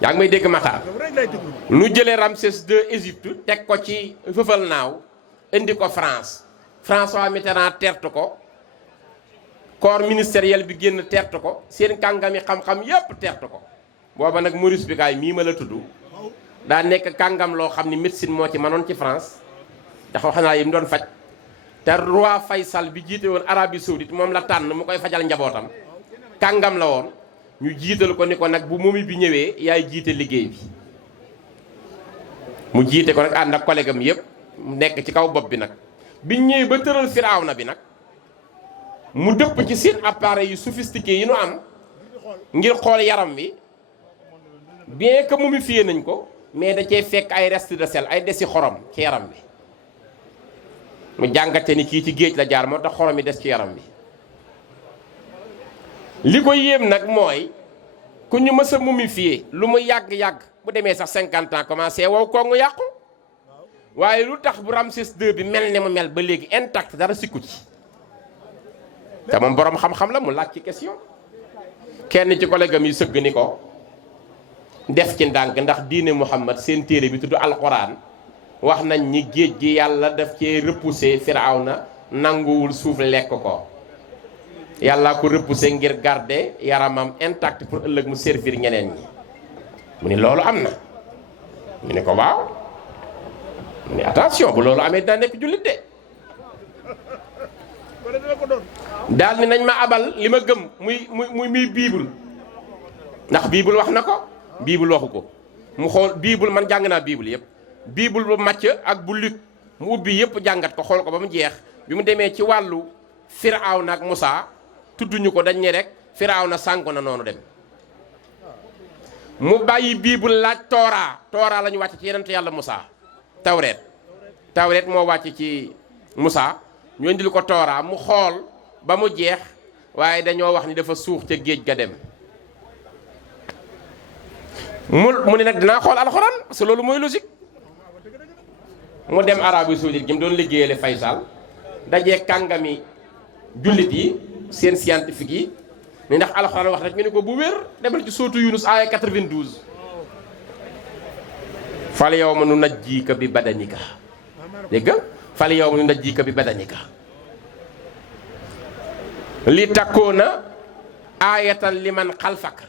yaa ngi may dégg Matar nu jëlee Ramsès II Égypte teg ko ci fëfal naaw indi ko France François Mitterrand tertu ko corps ministériel bi génn tertu ko seen kàngami xam-xam yépp tertu ko. booba nag Maurice Bucaille mii ma la tudd daa nekk kàngam loo xam ni médecine moo ci manoon ci France ndax wax naa yi mu doon faj te roi Faysal bi jiite woon Arabie Saoudite moom la tànn mu koy fajal njabootam kàngam la woon ñu jiital ko ni ko nag bu momi bi ñëwee yaay jiite liggéey bi mu jiite ko nag ànd ak collègue am yëpp mu nekk ci kaw bopp bi nag biñ ñëwee ba tëral Firawna bi nag mu dëpp ci seen appareil yu sophistiqué yi nu am ngir xool yaram wi bien que momifié nañ ko mais da cee fekk ay reste de sel ay desi xorom ci yaram bi mu jàngate ni kii ci géej la jaar moo tax xorom yi des ci yaram bi li ko yéem nag mooy ku ñu mës a momifié lu mu yàgg-yàgg bu demee sax 50 ans commencé wow koo ngu yàqu waaye lu tax bu Ramsès II bi mel ne mu mel ba léegi intact dara sikku ci te moom boroom xam-xam la mu laaj ci question kenn ci collègue am yi sëgg ni ko def ci ndànk ndax diine Muhammad seen téere bi tudd alquran wax nañ ni géej gi yàlla daf cee repoussé Firawna nanguwul suuf lekk ko yàlla ko repoussé ngir garder yaramam intact pour ëllëg mu servir ñeneen ñi mu ni loolu am na mu ne ko waaw mu ne attention bu loolu amee dina nekk jullit de daal ni nañ ma abal li ma gëm muy biibul ndax biibul wax na ko biibul waxu ko mu xool biibul man jàng naa biibul yëpp biibul bu màcc ak bu Luc mu ubbi yëpp jàngat ko xool ko ba mu jeex bi mu demee ci wàllu Firawna ak Musaa tudduñu ko dañ ne rek Firawna sànku na noonu dem mu bàyyi biibul laaj tooraa la ñu wàcc ci yenentu yàlla Musaa tawreet moo wàcc ci Musaa ñu indil ko tooraa mu xool ba mu jeex waaye dañoo wax ni dafa suux ca géej ga dem mu ne nag dinaa xool alxuraan parce que loolu mooy logique mu dem Arabie Saoudite gi mu doon liggéeyale Faysal dajee kàngami jullit yi seen scientifique yi ni ndax alxuraan wax rek ñu ne ko bu wér demal ci sootu Yunus aaya 92 fal yawma nunajjika bi badanika dégg nga fal yawma nunajjika bi badanika li takkoona aayatan liman xalfak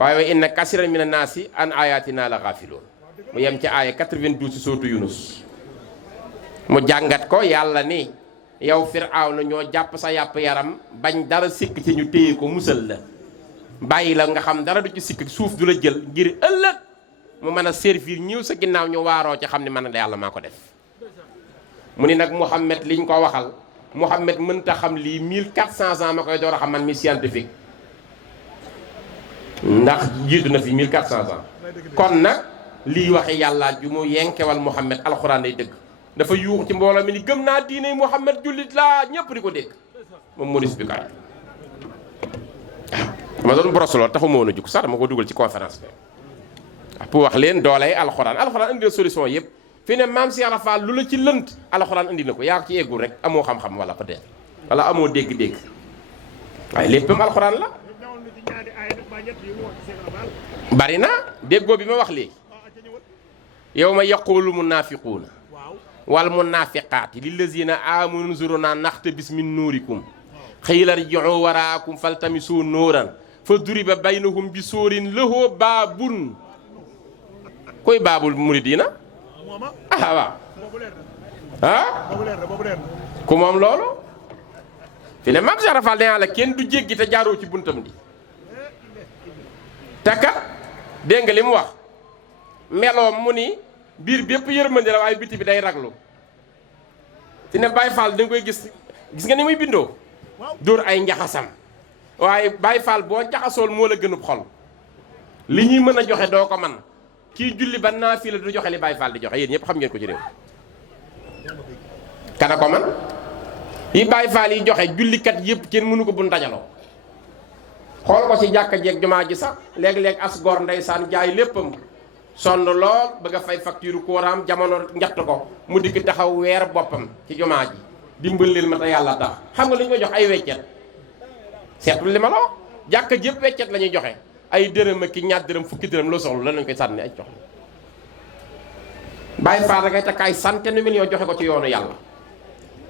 waaye wa inna kasiran mina naasi an ayatina la gaafiloon mu yem ci aaya 92 ci sootu Yunus mu jàngat ko yàlla ni yow Firawna ñoo jàpp sa yàpp yaram bañ dara sikk ci ñu téye ko musal la bàyyi la nga xam dara du ci sikk suuf du la jël ngir ëllëg mu mën a servir ñëw sa ginnaaw ñu waaroo ci xam ne man yàlla maa ko def mu ni nag Mouhamed liñ ko waxal Mouhamed mënta xam lii 1400 ans ma koy door a xam man mi scientifique ndax jiitu na fi 1400 ans kon nag lii waxe yàlla ju mu yenkewal Mouhamed alxuraan lay dëgg dafa yuux ci mbooloo mi ni gëm naa diine Mouhamed jullit laa ñëpp di ko dégg moom Maurice Bucaille ma doon brosse lool taxu ma woon a jug sax dama ko dugal ci conférence bi pour wax leen doolay alxuraan indi na solution yëpp fi ne maam Cheikh Rafal lu la ci lënt alxuraan indi na ko yaa ko ci eggul rek amoo xam-xam wala peut-être wala amoo dégg-dégg waaye léppam alxuraan la bari na déggoo bi ma wax léegi yawma yaqulu munaafiquuna wal munaafiqaati lillazina aamanu nzuruna naxtabis min nuurikum qiila irji'u waraakum faltamisu nuuran fa duriba baynahum bi sóorin lahu baabun koy baabul muridina waaw ku moom loolu fi ne maam Cheikh Rafal nee la kenn du jéggi te jaaroo ci buntam di te kat dégg nga li mu wax meloom mu ni biir bépp yërmande la waaye biti bi day raglu fi ne Baye Fall da nga koy gis nga ni muy bindoo dóor ay njaxasam waaye Baye Fall boo jaxasool moo la gënub xol li ñuy mën a joxe doo ko man kii julli ba naa fii la du joxe li Baye Fall di joxe yéen ñëpp xam ngeen ko ci réew kana ko man yi Baye Fall yi joxe jullikat yëpp kenn mënu ko bun dajaloo xool ko ci jàkka jeeg jumaa ji sax léeg-léeg as gor ndeysaan jaay léppam sonn lool bëgg a fay facture courant jamono njatt ko mu dikk taxaw weer boppam ci jumaa ji dimbalil ma te yàlla tax xam nga li ñu ko jox ay weccet seetul li ma la wax jàkka jëpp weccet la ñuy joxe ay dërëm ak ki ñaar dërëm fukki dërëm loo soxla lan lañ koy sànni ay jox bàyyi faata ngay takkaay centaine million joxe ko ci yoonu yàlla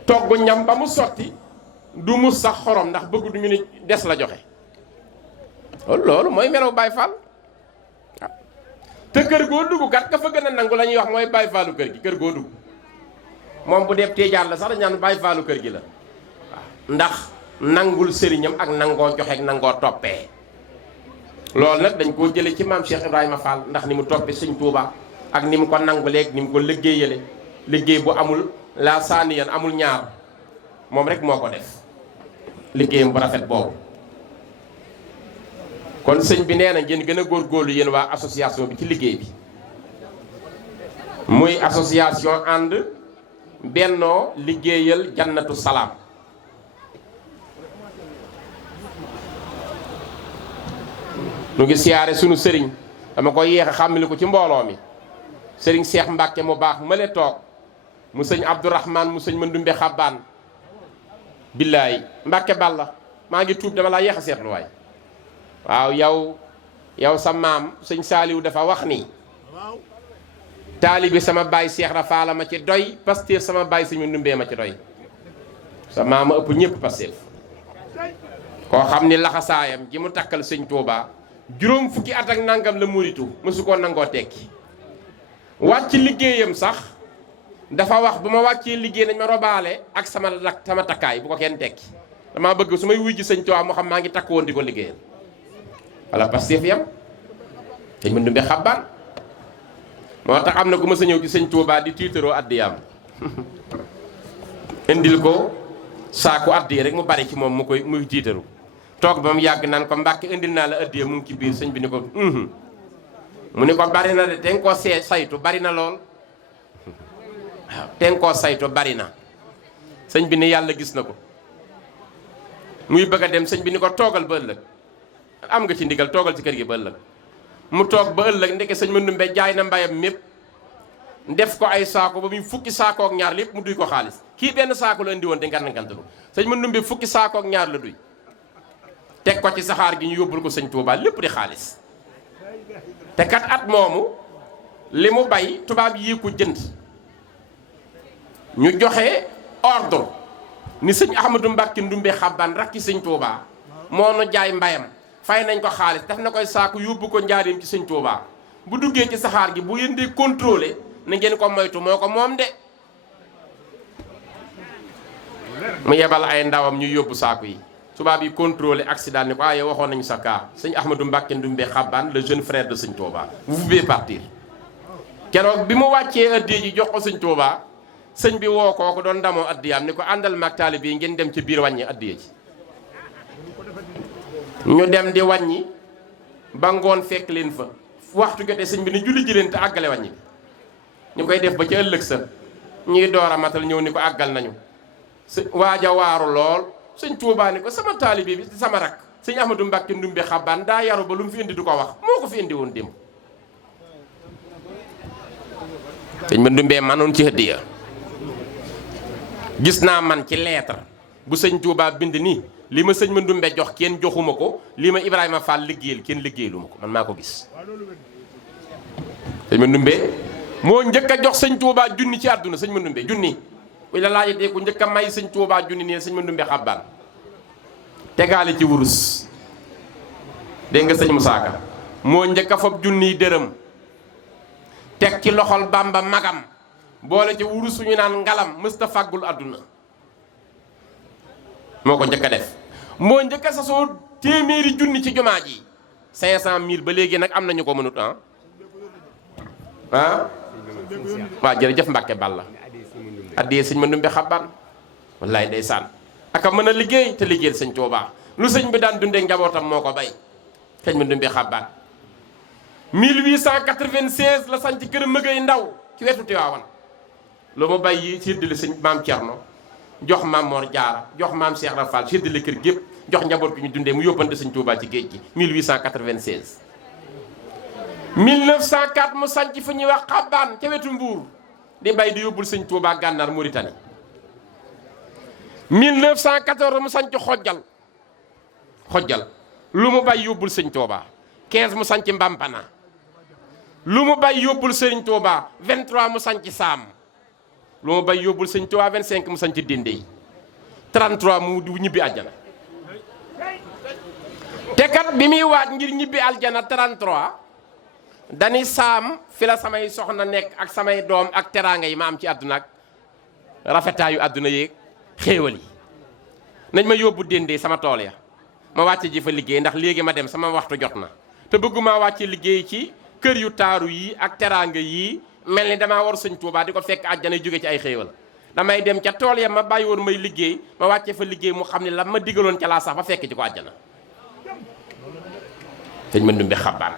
togg ñam ba mu sotti du mus sax xorom ndax bëgg duñu ni des la joxe loolu mooy melaw Baay Faal te kër goo dugg kat ka fa gën a nangu la ñuy wax mooy Baay Faalu kër gi kër goo dugg moom bu dee Tijaan la sax dañ naan Baay Faalu kër gi la waaw ndax nangul sëriñam ak nangoo joxe ak nangoo toppee loolu nag dañ koo jële ci maam Cheikh Ibrahima Fall ndax ni mu toppee Sëñ Tuuba ak ni mu ko nanguleeg ni mu ko liggéeyale liggéey bu amul la saaniyan amul ñaar moom rek moo ko def liggéeyam bu rafet boobu kon sëñ bi nee na ngeen gën a góorgóorlu yéen waa association bi ci liggéey bi muy association ànd bennoo liggéeyal jannatu salaam nu ngi siyaare sunu sëriñ dama koy yéex a xàmmali ko ci mbooloo mi sëriñ Seex Mbàkke mu baax ma le toog mu sëñ Abdourahman mu sëñ Mandumbe Xabbaan billaay Mbàkke Balla maa ngi tuub dama laa yéex a seetlu waay waaw yow sa maam sëñ Saaliw dafa wax ni taalibi sama baay Seex Rafaala ma ci doy Pastef sama baay sëñ Mandumbe ma ci doy sa maam a ëpp ñëpp Pastef koo xam ni laxasaayam ji mu takkal sëñ Tuubaa juróom fukki at ak nangam la muritu mësu koo nangoo tekki wàcc liggéeyam sax dafa wax bu ma wàccee liggéey nañ ma robaale ak sama takkaay bu ko kenn tekki damaa bëgg su may wuy ji sëñ Tuubaa moo xam maa ngi takk woon di ko liggéeyal walla Pastef yam sëñ Mandumbe Xabbaan moo tax am na ku ma sa ñëw ci sëñ Tuubaa di tiitaroo addiyaam indil ko saaku addiya rek mu bari ci moom muy tiitaru toog ba mu yàgg naan ko Mbàkke indil naa la addiya mu ngi ci biir sëñ bi ni ko mu ni ko bari na de te nga koo saytu bari na lool waaw te nga koo saytu bari na sëñ bi ni yàlla gis na ko muy bëgg a dem sëñ bi ni ko toogal ba ëllëg am nga ci ndigal toogal ci kër gi ba ëllëg mu toog ba ëllëg ndeke sëñ Mandumbe jaay na mbayam mépp def ko ay saako ba muy fukki saako ak ñaar lépp mu duy ko xaalis kii benn saako la indi woon di ngantalu sëñ Mandumbe fukki saako ak ñaar la duy teg ko ci saxaar gi ñu yóbbul ko sëñ Tuubaa lépp di xaalis te kat at moomu li mu bay tubaab yi ko jënd ñu joxe ordre ni sëñ Ahmadou Mbàkke Ndumbe Xabbaan rakki sëñ Tuubaa moo nu jaay mbayam fay nañ ko xaalis daf na koy saako yóbbu ko njaarim ci sëñ Tuubaa bu duggee ci saxaar gi bu yéen di contrôler na ngeen ko moytu moo ko moom de mu yebal ay ndawam ñu yóbbu saako yi tubaab yi contrôler accident ni ko yow waxoon nañu sa kaa sëñ Ahmadou Mbàkke Ndumbe Xabbaan le jeune frère de sëñ Tuubaa vous pouvez partir keroog bi mu wàccee addiya ji jox ko sëñ Tuubaa sëñ bi woo kooku doon ndamoo addiyaam ni ko àndal maag taalibe yi ngeen dem ci biir wàññi addiya ji ñu dem di wàññi ba ngoon fekk leen fa waxtu jotee sëñ bi ni julli ji leen te àggale wàññi bi ñu koy def ba ci ëllëg sa ñuy door a matal ñëw ni ko àggal nañu waaja waaru lool sëñ Tuubaa ni ko sama taalibe bi sama rak sëñ Ahmadou Mbàkke Ndumbe Xabbaan daa yaru ba lu mu fi indi du ko wax moo ko fi indi woon démb sëñ Mandumbe manoon ci hëddiya gis naa man ci lettre bu sëñ Tuubaa bind nii li ma sëñ Mandumbe jox kenn joxuma ko li ma Ibrahima Fall liggéeyal kenn liggéeyaluma ko man maa ko gis sëñ Mandumbe moo njëkk a jox sëñ Tuubaa junni ci àdduna sëñ Mandumbe junni ku la laajatee ku njëkk a may sëñ Tuubaa junni nii sëñ Mandumbe Xabbaan tegaale ci wurus dégg nga sëñ Musaa Ka moo njëkk a fob junniy dërëm teg ci loxol Bàmba magam boole ci wurus suñu naan ngalam mësta fàggul àdduna moo ko njëkk a def moo njëkk a sasoo téeméeri junni ci jumaa ji 500 000 ba léegi nag am nañu ko mënut waaw jërëjëf Mbàkke Balla addiyee sëñ Mandumbe Xabbaan wallaay ndeysaan aka mën a liggéey te liggéeyal sëñ Tuubaa lu sëñ bi daan dundee njabootam moo ko bay sëñ Mandumbe Xabbaan 1896 la sanc kër Mëgëy Ndaw ci wetu Tiwaawan lu mu bay yi séddale sëñ maam Cerno jox maam Mor Jaara jox maam Cheikh Rafal séddale kër gépp jox njaboot gi ñu dundee mu yóbbante sëñ Touba ci géej gi 1896. 1904 mu sanc fu ñuy wax Xabaan ca wetu Mbuur di mbay di yóbbul sëñ Touba gànnaar Mauritanie. 1914 mu sanc xojjal lu mu bay yóbbul sëñ Touba. 15 mu sanc Mbampana lu mu bay yóbbul sëñ Touba. 23 mu sanc Saam lu mu bay yóbbul sëñ Touba. 25 mu sanc Dendey 33 mu ñibbi àjjana. te kat bi muy waaj ngir ñibbi aljana 33 dani Saam fi la samay soxna nekk ak samay doom ak teraanga yi ma am ci àdduna ak rafetaayu àdduna yeeg xéewal yi nañ ma yóbbu Dendey sama tool ya ma wàcce ji fa liggéey ndax léegi ma dem sama waxtu jot na te bëgguma wàcce liggéey ci kër yu taaru yi ak teraanga yi mel ni damaa war sëñ Tuubaa di ko fekk àjjana jóge ci ay xéewal damay dem ca tool ya ma bàyyi woon may liggéey ma wàcce fa liggéey mu xam ne la ma digaloon ca laa sax ba fekk ci ko àjjana. sëñ Mandumbe Xabaan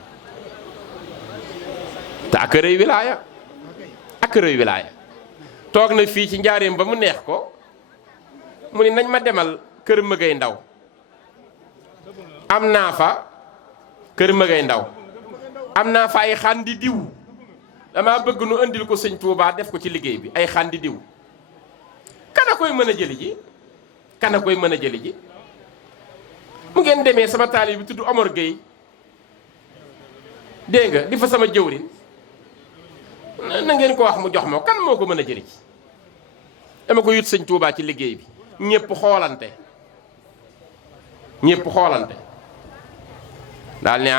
te ak rëy wilaaya toog na fii ci njaareem ba mu neex ko mu ni nañ ma demal kër Mëgay Ndaw am naa fa kër Mëgay Ndaw am naa fa ay xandi diw dama bëgg nu andil ko sëñ Touba def ko ci liggéey bi ay xandi diw kana koy mën a jëli ji mu ngeen demee sama taalib bi tudd Omar Gueye dégg nga di fa sama jëwrin na ngeen ko wax mu jox ma kan moo ko mën a jëli ci dama ko yut sëñ Touba ci liggéey bi ñépp xoolante daal ne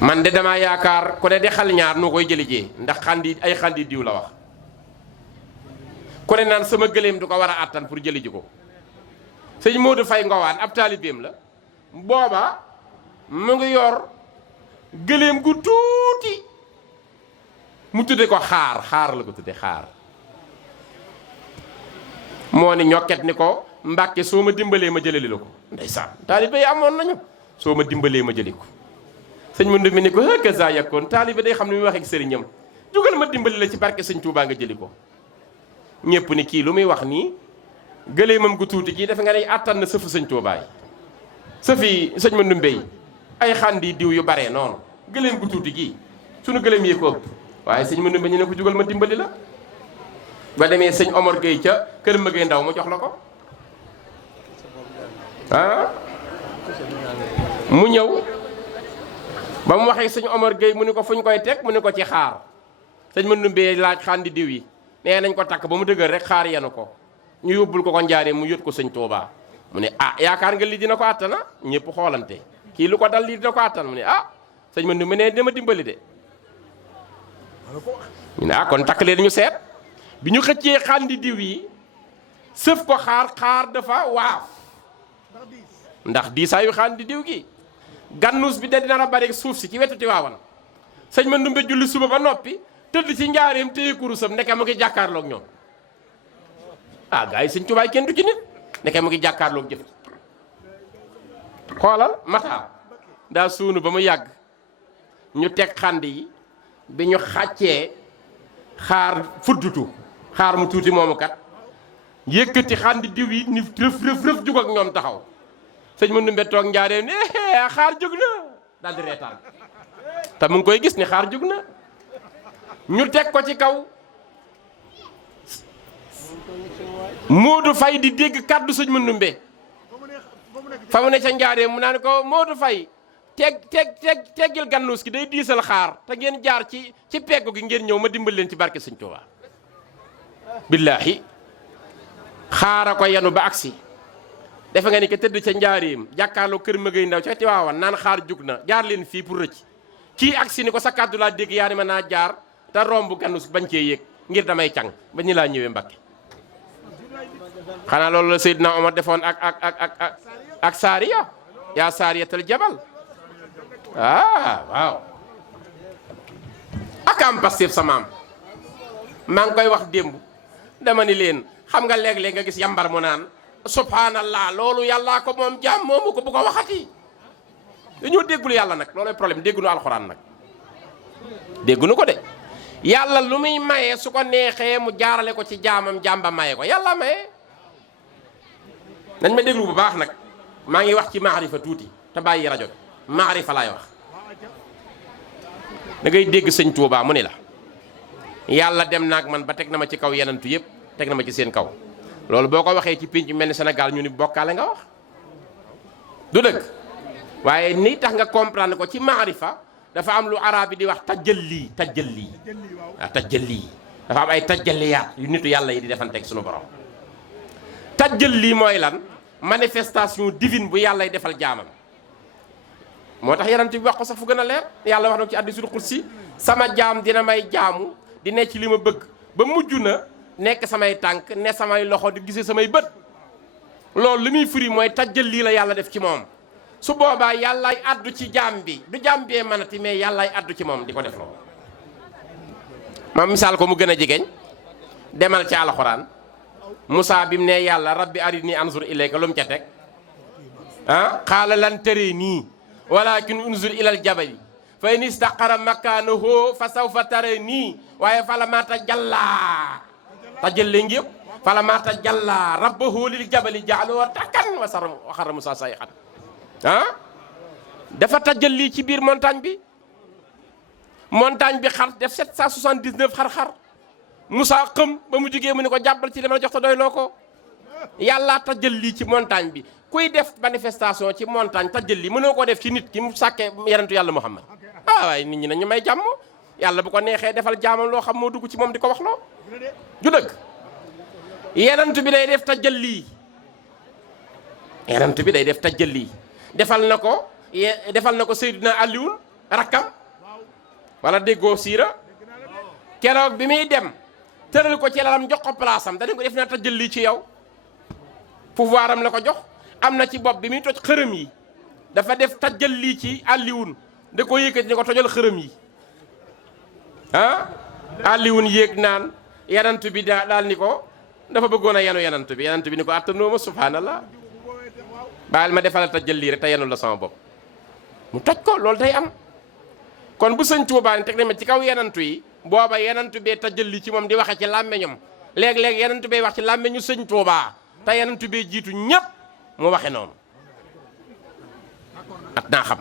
man de damaa yaakaar ku ne de xal ñaar noo koy jëli jee ndax ay xandi diw la wax ku ne naan sama gëléem du ko war a àttan pour jëli ji ko sëñ Modou Fay Ngowaan ab taalibeem la booba mu ngi yor gëléem gu tuuti mu tudde ko xaar la ko tudde xaar moo ni ñokket ni ko Mbàkke soo ma dimbalee ma jëlali la ko ndeysaan taalibe yi amoon nañu soo ma dimbalee ma jëli ko sëñ Mandumbe mi ni ko hakaza yakkoon taalibe day xam ne muy wax ak sëriñam jugal ma dimbali la ci barke sëñ Touba nga jëli ko ñépp ni kii lu muy wax nii gëléemam gu tuuti kii dafa nga ne àttan na sëfu sëñ Touba yi sëfi sëñ Mandumbe yi ay xandi diw yu bare noonu gëléem gu tuuti gii sunu gëléem yee ko ëpp waaye sëñ Mandumbe ñu ne ko jugal ma dimbali la ba demee sëñ Omar Gueye ca kër Mëgay Ndaw mu jox la ko mu ñëw ba mu waxee sëñ Omar Gueye mu ni ko fu ñu koy teg mu ni ko ci xaar sëñ Mandumbe laaj xandi diw yi nee nañ ko takk ba mu dëgër rek xaar yenu ko ñu yóbbul ko njaaree mu yót ko sëñ Touba mu ne yaakaar nga lii dina ko àttana ñëpp xoolante kii lu ko dal lii dina ko àttan mu ne sëñ Mandumbe ne dama dimbali de ñu ne kon takk leen ñu seet bi ñu xëccee xandi diw yi sëf ko xaar dafa waaf ndax diisaayu xandi diw gi gannus bi da dina la bari suuf si ci wetu Tiwaawan sëñ Mandumbe julli suba ba noppi tëdd ci njaareem téye kurusam ndeke mu ngi jàkkaarloog ñoom gars yi sëñ Tuubaa kenn du ci nit ndeke mu ngi jàkkaarloog jëf xoolal mataar daa suunu ba mu yàgg ñu teg xandi yi bi ñu xàccee xaar fuddutu xaar mu tuuti moomu kat yëkkati xandi diw yi ni rëf jug ak ñoom taxaw sëñ Mandumbe toog njaareem ne xaar jóg na daal di reetaan te mu ngi koy gis ni xaar jóg na ñu teg ko ci kaw Modou Fay di dégg kàddu sëñ Mandumbe fa mu ne ca njaareem mu naan ko Modou Fay teggil gannuus gi day diisal xaar te ngeen jaar ci peggu gi ngeen ñëw ma dimbal leen ci barke sëñ Tuubaa billaahi xaara ko yenu ba agsi defe nga ni ko tëdd ca njaareem jàkkaarloo kër Mëgay Ndaw ca Tiwaawan naan xaar jug na jaar leen fii pour rëcc kii agsi ni ko sa kàddu laa dégg yaa ni ma naa jaar te romb gannuus bañ cee yéeg ngir damay càng ba ñu laa ñëwee Mbàkke xanaa loolu la Seydina Omar defoon ak Saariya yaa Saariyatal jabal waaw ak am Pastef sa maam maa ngi koy wax démb dama ni leen xam nga léeg-léeg nga gis yambar mu naan subhanallah loolu yàllaa ko moom jaam moomu ko bu ko waxati dañoo déggul yàlla nag loolooy problème déggunu alxuraan nag déggunu ko de yàlla lu muy maye su ko neexee mu jaarale ko ci jaamam jàmba maye ko yàlla maye nañ ma déglu bu baax nag maa ngi wax ci maarifa tuuti te bàyyi rajo bi maarifa laay wax. da ngay dégg sëñ Tuubaa mu ni la yàlla dem naag man ba teg na ma ci kaw yenantu yëpp teg na ma ci seen kaw loolu boo ko waxee ci pénc mel ni Sénégal ñu ni bokkaale nga wax du dëgg waaye ni tax nga comprendre ko ci maarifa dafa am lu arab yi di wax tajalli waaw tajalli dafa am ay tajalliyaat yu nitu yàlla yi di defanteeg suñu borom. tajalli mooy lan manifestation divine bu yàlla y defal jaamam moo tax yenant bi wax ko sax fu gën a leer yàlla wax na ko ci hadiisul qudsi sama jaam dina may jaamu di ne ci li ma bëgg ba mujj na nekk samay tànk ne samay loxo di gisee samay bët loolu li muy firi mooy tajalli la yàlla def ci moom su boobaa yàllaay addu ci jaam bi du jaam bee mënati mais yàllaay addu ci moom di ko def loolu. ma misaal ko mu gën a jegeñ demal ci alxuraan Moussa bi mu ne yàlla rabbi arini anzur ilayka lu mu ca teg qaala lan tarini walakin unzur ilal jabali fa in istaqara makanahu fa sawfa tarini waaye fala ma tajalli ngi fala ma tajalla rabbahu lil jabali ja'alahu dakkan wa xarra Moussa sayxan dafa tajalli ci biir montagne bi xar def 779 xar-xar Moussa xëm ba mu jugee mu ne ko jàppal ci li ma la jox te doyloo ko yàlla tajalli ci montagne bi kuy def manifestation ci montagne tajalli mënoo koo def ci nit ki mu sàkkee yenentu yàlla Muhammad waaye nit ñi nañu may jàmm yàlla bu ko neexee defal jaamam loo xam moo dugg ci moom di ko wax loo ju dëgg yenentu bi day def tajalli yenentu bi day def tajalli defal na ko Seydina Aliyun rakkam wala déggoo siira keroog bi muy dem tëral ko ci lalam jox ko place am dañu ko def na tajalli ci yow pouvoir am la ko jox am na ci bopp bi muy toj xërëm yi dafa def tajalli ci Aliyun da ko yëkkati ni ko tojal xërëm yi Aliyun yéeg naan yanant bi daal ni ko dafa bëggoon a yenu yanant bi ni ko attanoo ma subhanallah baal ma defal tajalli rek te yenu la sama bopp mu toj ko loolu day am kon bu sëñ Tuubaa ni teg na ci kaw yenantu yi booba yenantu bee tajalli ci moom di waxe ci làmmeñam léeg-léeg yenantu bee wax ci làmmeñu sëñ Tuubaa te yenantu bee jiitu ñépp mu waxe noonu at naa xam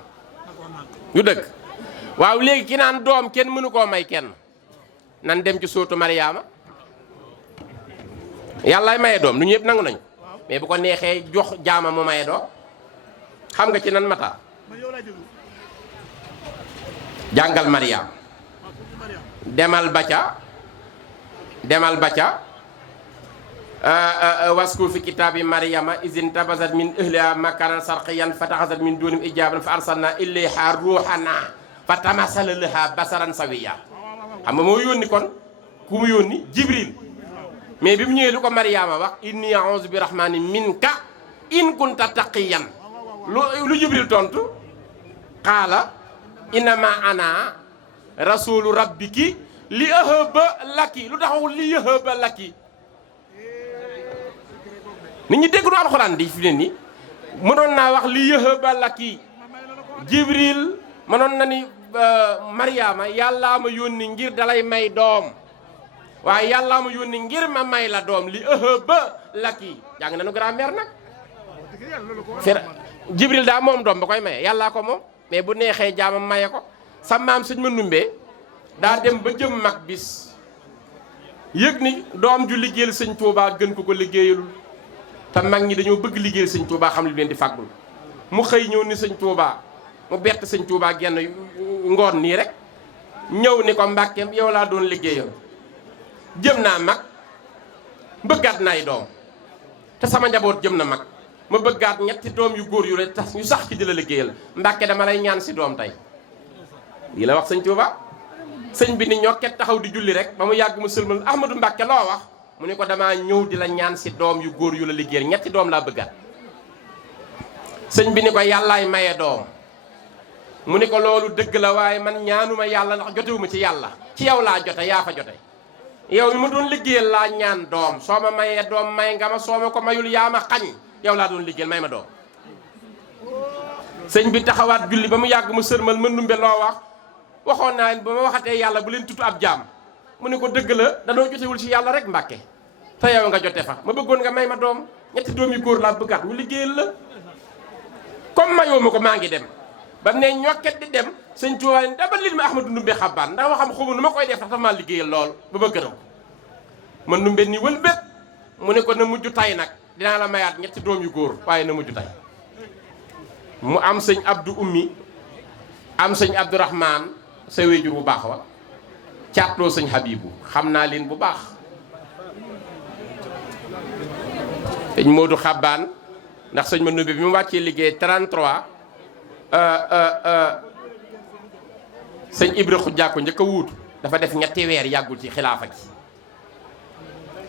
yu dëgg waaw léegi ki naan doom kenn mënu koo may kenn nan dem ci sóotu Mariyaama yàllaay maye doom nu ñëpp nangu nañu mais bu ko neexee jox jaama mu maye doom xam nga ci nan mata jàngal Mariam demal ba ca wasku fi kitaabi Mariama izin tabasat min ahliha makanan sarqiyan fataxasat min dunim ijaban fa arsalna ilayha ruuxana fa tamasala laha basaran sawiya xam nga moo yónni kon ku mu yónni Jibril mais bi mu ñëwee lu ko Mariama wax inni a'uuzu bi rahmani minka in kunta taqiyan lu Jibril tontu qaala innama ana rasulu rabbiki li ahaba laki lu taxawul li ahaba laki nit ñi dégg nu alxuraan di fi ne ni mënoon naa wax li ahaba laki Jibril mënoon na ni Mariama yàllaa ma yónni ngir dalay may doom waaye yàllaa ma yónni ngir ma may la doom li ahaba laki jàng nañu grammaire nag Jibril daa moom doom ba koy maye yàllaa ko moom mais bu neexee jaamam maye ko sa maam sëñ ma numbee daa dem ba jëm mag bis yëg ni doom ju liggéeyal sëñ Tuubaa gën ko liggéeyalul te mag ñi dañoo bëgg liggéeyal sëñ Tuubaa xam li leen di fàggul mu xëy ñëw ni sëñ Tuubaa mu bett sëñ Tuubaa genn ngoon nii rek ñëw ni ko Mbàkke yow laa doon liggéeyal jëm naa mag bëggaat naay doom te sama njaboot jëm na mag ma bëggaat ñetti doom yu góor yu la tax ñu sax ci di la liggéeyal Mbàkke dama lay ñaan si doom tey lii la wax sëñ Tuuba sëñ bi ni ñokket taxaw di julli rek ba mu yàgg mu sëlmal Ahmadou Mbàkke loo wax mu ne ko damaa ñëw di la ñaan si doom yu góor yu la liggéeyal ñetti doom laa bëggaat sëñ bi ni ko yàllaay maye doom mu ni ko loolu dëgg la waaye man ñaanuma yàlla ndax jotewuma ci yàlla ci yow laa jote yaa fa jote yow mi ma doon liggéeyal laa ñaan doom soo ma mayee doom may nga ma soo ma ko mayul yaa ma xañ yow laa doon liggéeyal may ma doom sëñ bi taxawaat julli ba mu yàgg mu sërmal ma numbe loo wax waxoon naa leen ba ma waxatee yàlla bu leen tutu ab jaam mu ne ko dëgg la danoo jotewul ci yàlla rek Mbàkke te yow nga jote fa ma bëggoon nga may ma doom ñetti doom yu góor laa bëggaat ñu liggéeyal la comme mayoo ma ko maa ngi dem ba mu ne ñokket di dem sëñ Tuubaa ne dama lil ma Ahmadu Ndumbe Xabaan ndax waxam xamu nu ma koy def tax dafa maa liggéeyal lool ba ma gërëm man Ndumbe ni wël bét mu ne ko na mujj tay nag dinaa la mayaat ñetti doom yu góor waaye na mujj tay mu am sëñ Abdou Ummi am sëñ Abdourahman sa wéjur bu baax wa caatloo sëñ Habibu xam naa leen bu baax sëñ Modou Xabaan ndax sëñ ma Ndumbe bi mu wàccee liggéey 33 sëñ Ibra Xujja ko njëkk a wuutu dafa def ñetti weer yàggul ci xilaafa gi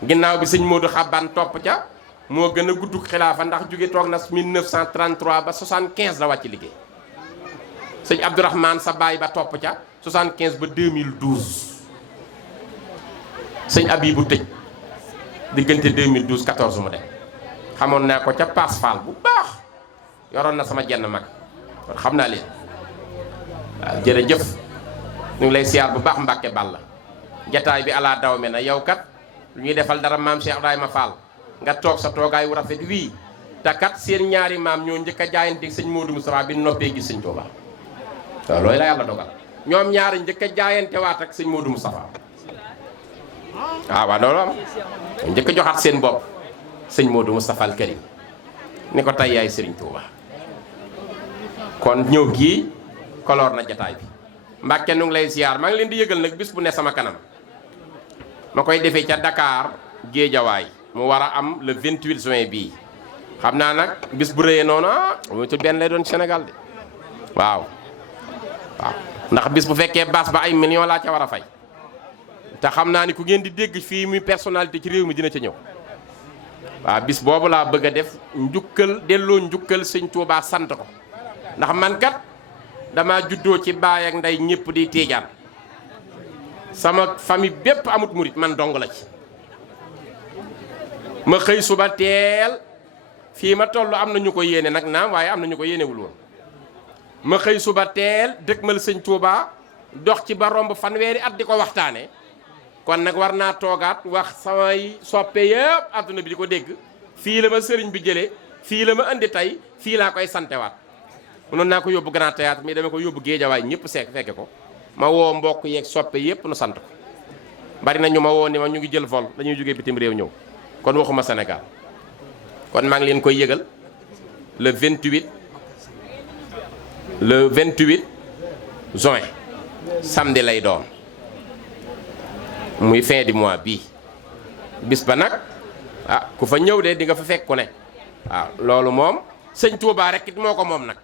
ginnaaw bi sëñ Modou Xabaan topp ca moo gën a gudd xilaafa ndax jóge toog na 1933 ba 75 la wàcc liggéey sëñ Abdourahman sa baay ba topp ca 75 ba 2012 sëñ Abibu tëj diggante 2012 14 mu dem xamoon naa ko ca Pass Fall bu baax yoroon na sama jenn mag kon xam naa leen waaw jërëjëf ñu ngi lay siyaar bu baax Mbàkke Balla jataay bi alaa daw me na yow kat lu ñuy defal dara maam Cheikh Ibrahima Fall nga toog sa toogaay wu rafet wii te kat seen ñaari maam ñoo njëkk a jaayante sëñ Modou Moustapha bi noppee gis sëñ Touba waaw loolu la yàlla dogal ñoom ñaari njëkk a jaayante waat ak sëñ Modou Moustapha waaw loolu am njëkk a joxaat seen bopp sëñ Modou Moustapha al Karim ni ko tay yaay sëriñ Touba kon ñëw gii koloor na jataay bi Mbàkke nu ngi lay siyaar maa ngi leen di yëgal nag bis bu ne sama kanam ma koy defee ca Dakar Géejawaay mu war a am le 28 juin bii xam naa nag bis bu rëyee noonu mu ci benn lay doon Sénégal de waaw ndax bis bu fekkee baas ba ay millions laa ca war a fay te xam naa ni ku ngeen di dégg fii muy personnalité ci réew mi dina ca ñëw waaw bis boobu laa bëgg a def njukkal delloo njukkal sëñ Tuubaa sant ko ndax man kat dama juddoo ci baay ak ndey ñëpp di tiijaan sama famille bépp amut murit man dong la ci ma xëy suba teel fii ma toll am na ñu ko yéene nag naam waaye am na ñu ko yéenewul woon ma xëy suba teel dëkkmal sëñ Touba dox ci ba romb fanweeri at di ko waxtaane kon nag war naa toogaat wax samay soppe yëpp àdduna bi di ko dégg fii la ma sëriñ bi jëlee fii la ma indi tey fii laa koy santewaat mënoon naa ko yóbbu Grand Théâtre mais dama ko yóbbu Géejawaay ñëpp fekke ko ma woo mbokk yeeg soppe yëpp nu sant ko bari na ñu ma woo ni ma ñu ngi jël vol dañuy jógee bitim réew ñëw kon waxuma Sénégal kon maa ngi leen koy yëgal le 28 juin samedi lay doon muy fin du mois bii bis ba nag ku fa ñëw de di nga fa fekk ku ne waaw loolu moom sëñ Touba rek it moo ko moom nag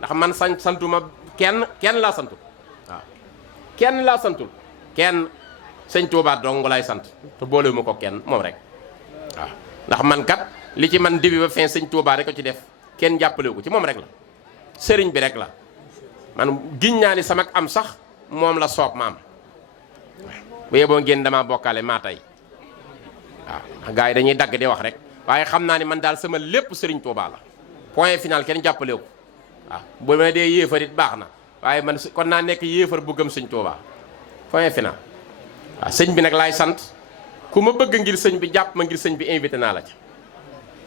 ndax man santuma kenn laa santul waaw kenn laa santul kenn sëñ Touba dong lay sant te boolewuma ko kenn moom rek waaw ndax man kat li ci man début ba fin sëñ Touba rek ko ci def kenn jàppalewu ko ci moom rek la sëriñ bi rek la man giñ naa ni sama am sax moom la soob ma am bu yeboo ngeen dama bokkaale maa tey waaw gars yi dañuy dagg di wax rek waaye xam naa ni man daal sama lépp sëriñ Touba la point final kenn jàppalewu ko waaw bu ma dee yéefar it baax na waaye man kon naa nekk yéefar bu gëm sëñ Touba point final waaw sëñ bi nag laay sant ku ma bëgg ngir sëñ bi jàpp ma ngir sëñ bi invité naa la ca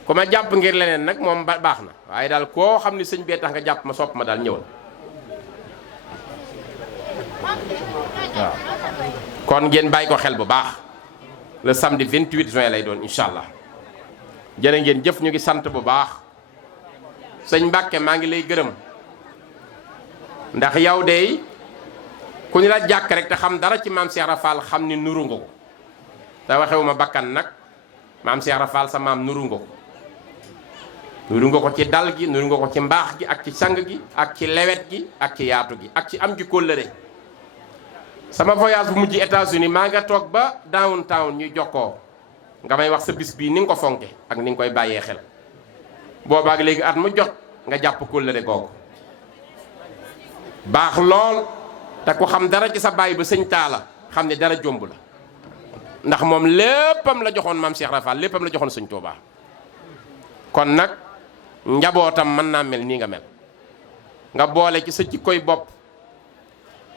ku ma jàpp ngir leneen nag moom baax na waaye daal koo xam ni sëñ bee tax nga jàpp ma sopp ma daal ñëwal waaw kon ngeen bàyyi ko xel bu baax le samedi 28 juin lay doon incha allah jërë ngeen jëf ñu ngi sant bu baax sëñ Mbàkke maa ngi lay gërëm ndax yow de ku ñu la jàkk rek te xam dara ci maam Cheikh Rafal xam ni nuru nga ko te waxewu ma bakkan nag maam Cheikh Rafal sa maam nuru nga ko nuru nga ko ci dal gi nuru nga ko ci mbaax gi ak ci sang gi ak ci lewet gi ak ci yaatu gi ak ci am gi kóllëre sama voyage bu mujj États-Unis maa nga toog ba downtown ñuy jokkoo nga may wax sa bis bii ni nga ko fonke ak ni nga koy bàyyee xel boobaak léegi at mu jot nga jàpp kóllëre googu baax lool te ku xam dara ci sa bàyyi ba sëñ Taala xam ne dara jomb la ndax moom léppam la joxoon maam Cheikh Rafal léppam la joxoon sëñ Touba kon nag njabootam mën naa mel nii nga mel nga boole ci sa jikkoy bopp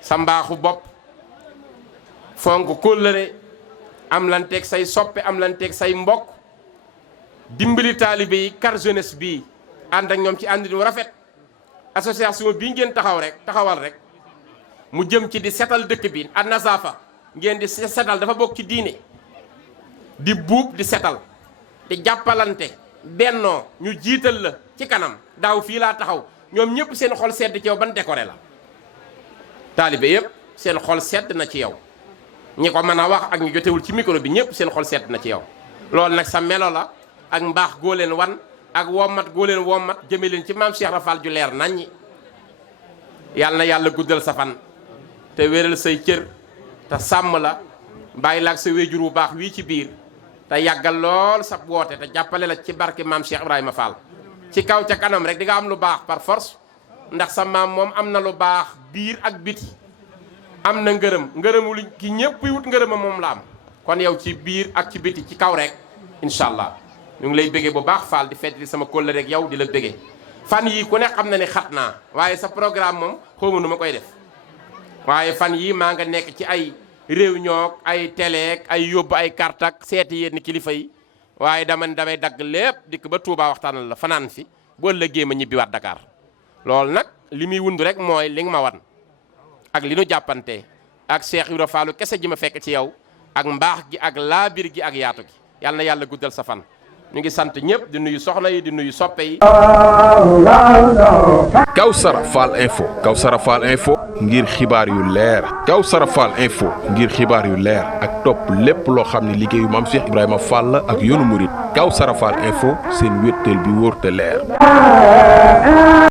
sa mbaaxu bopp fonk kóllëre am lanteeg say soppe am lanteeg say mbokk dimbali taalibe yi kar jeunesse bii ànd ak ñoom ci ànd wu rafet. association bii ngeen taxawal rek mu jëm ci di setal dëkk bi an nazafa ngeen di setal dafa bokk ci diine di buub di setal di jàppalante bennoo ñu jiital la ci kanam daaw fii laa taxaw ñoom ñëpp seen xol sedd ci yow ban décoré la taalibe yëpp seen xol sedd na ci yow ñi ko mën a wax ak ñu jotewul ci micro bi ñëpp seen xol sedd na ci yow loolu nag sa melo la ak mbaax goo leen wan ak wommat goo leen wommat jëme leen ci maam Cheikh Rafal ju leer naññi yàlla na yàlla guddal sa fan te wéral say cër te sàmm la bàyyi la ak sa wéjur bu baax wii ci biir te yàggal lool sa woote te jàppale la ci barke maam Cheikh Ibrahima Fall ci kaw ca kanam rek di nga am lu baax par force ndax sa maam moom am na lu baax biir ak biti am na ngërëmul ki ñëpp wut ngërëma moom la am kon yow ci biir ak ci biti ci kaw rek incha allah ñu ngi lay bëggee bu baax Fall di fedd sama kóllëre rek yow di la bëggee fan yii ku ne xam na ne xat naa waaye sa programme moom xawma nu ma koy def waaye fan yii maa nga nekk ci ay réunion ay télé ay yóbbu ay carte ak seeti yenn kilifa yi waaye damay dagg lépp dikk ba Touba waxtaanal la fanaan fi boo lëggee ma ñibbiwaat Dakar loolu nag li muy wund rek mooy li nga ma wan ak li nu jàppante ak Cheikh Ibra Fallu kese ji ma fekk ci yow ak mbaax gi ak laabir gi ak yaatu gi yàlla na yàlla guddal sa fan ñu ngi sant ñëpp di nuyu soxna yi di nuyu soppe yi. Kawsara Fall Info Kawsara Fall Info ngir xibaar yu leer Kawsara Fall Info ngir xibaar yu leer ak topp lépp loo xam ne liggéeyu maam Cheikh Ibrahima Fall ak yoonu murit Kawsara Fall Info seen wéttal bi wóor te leer.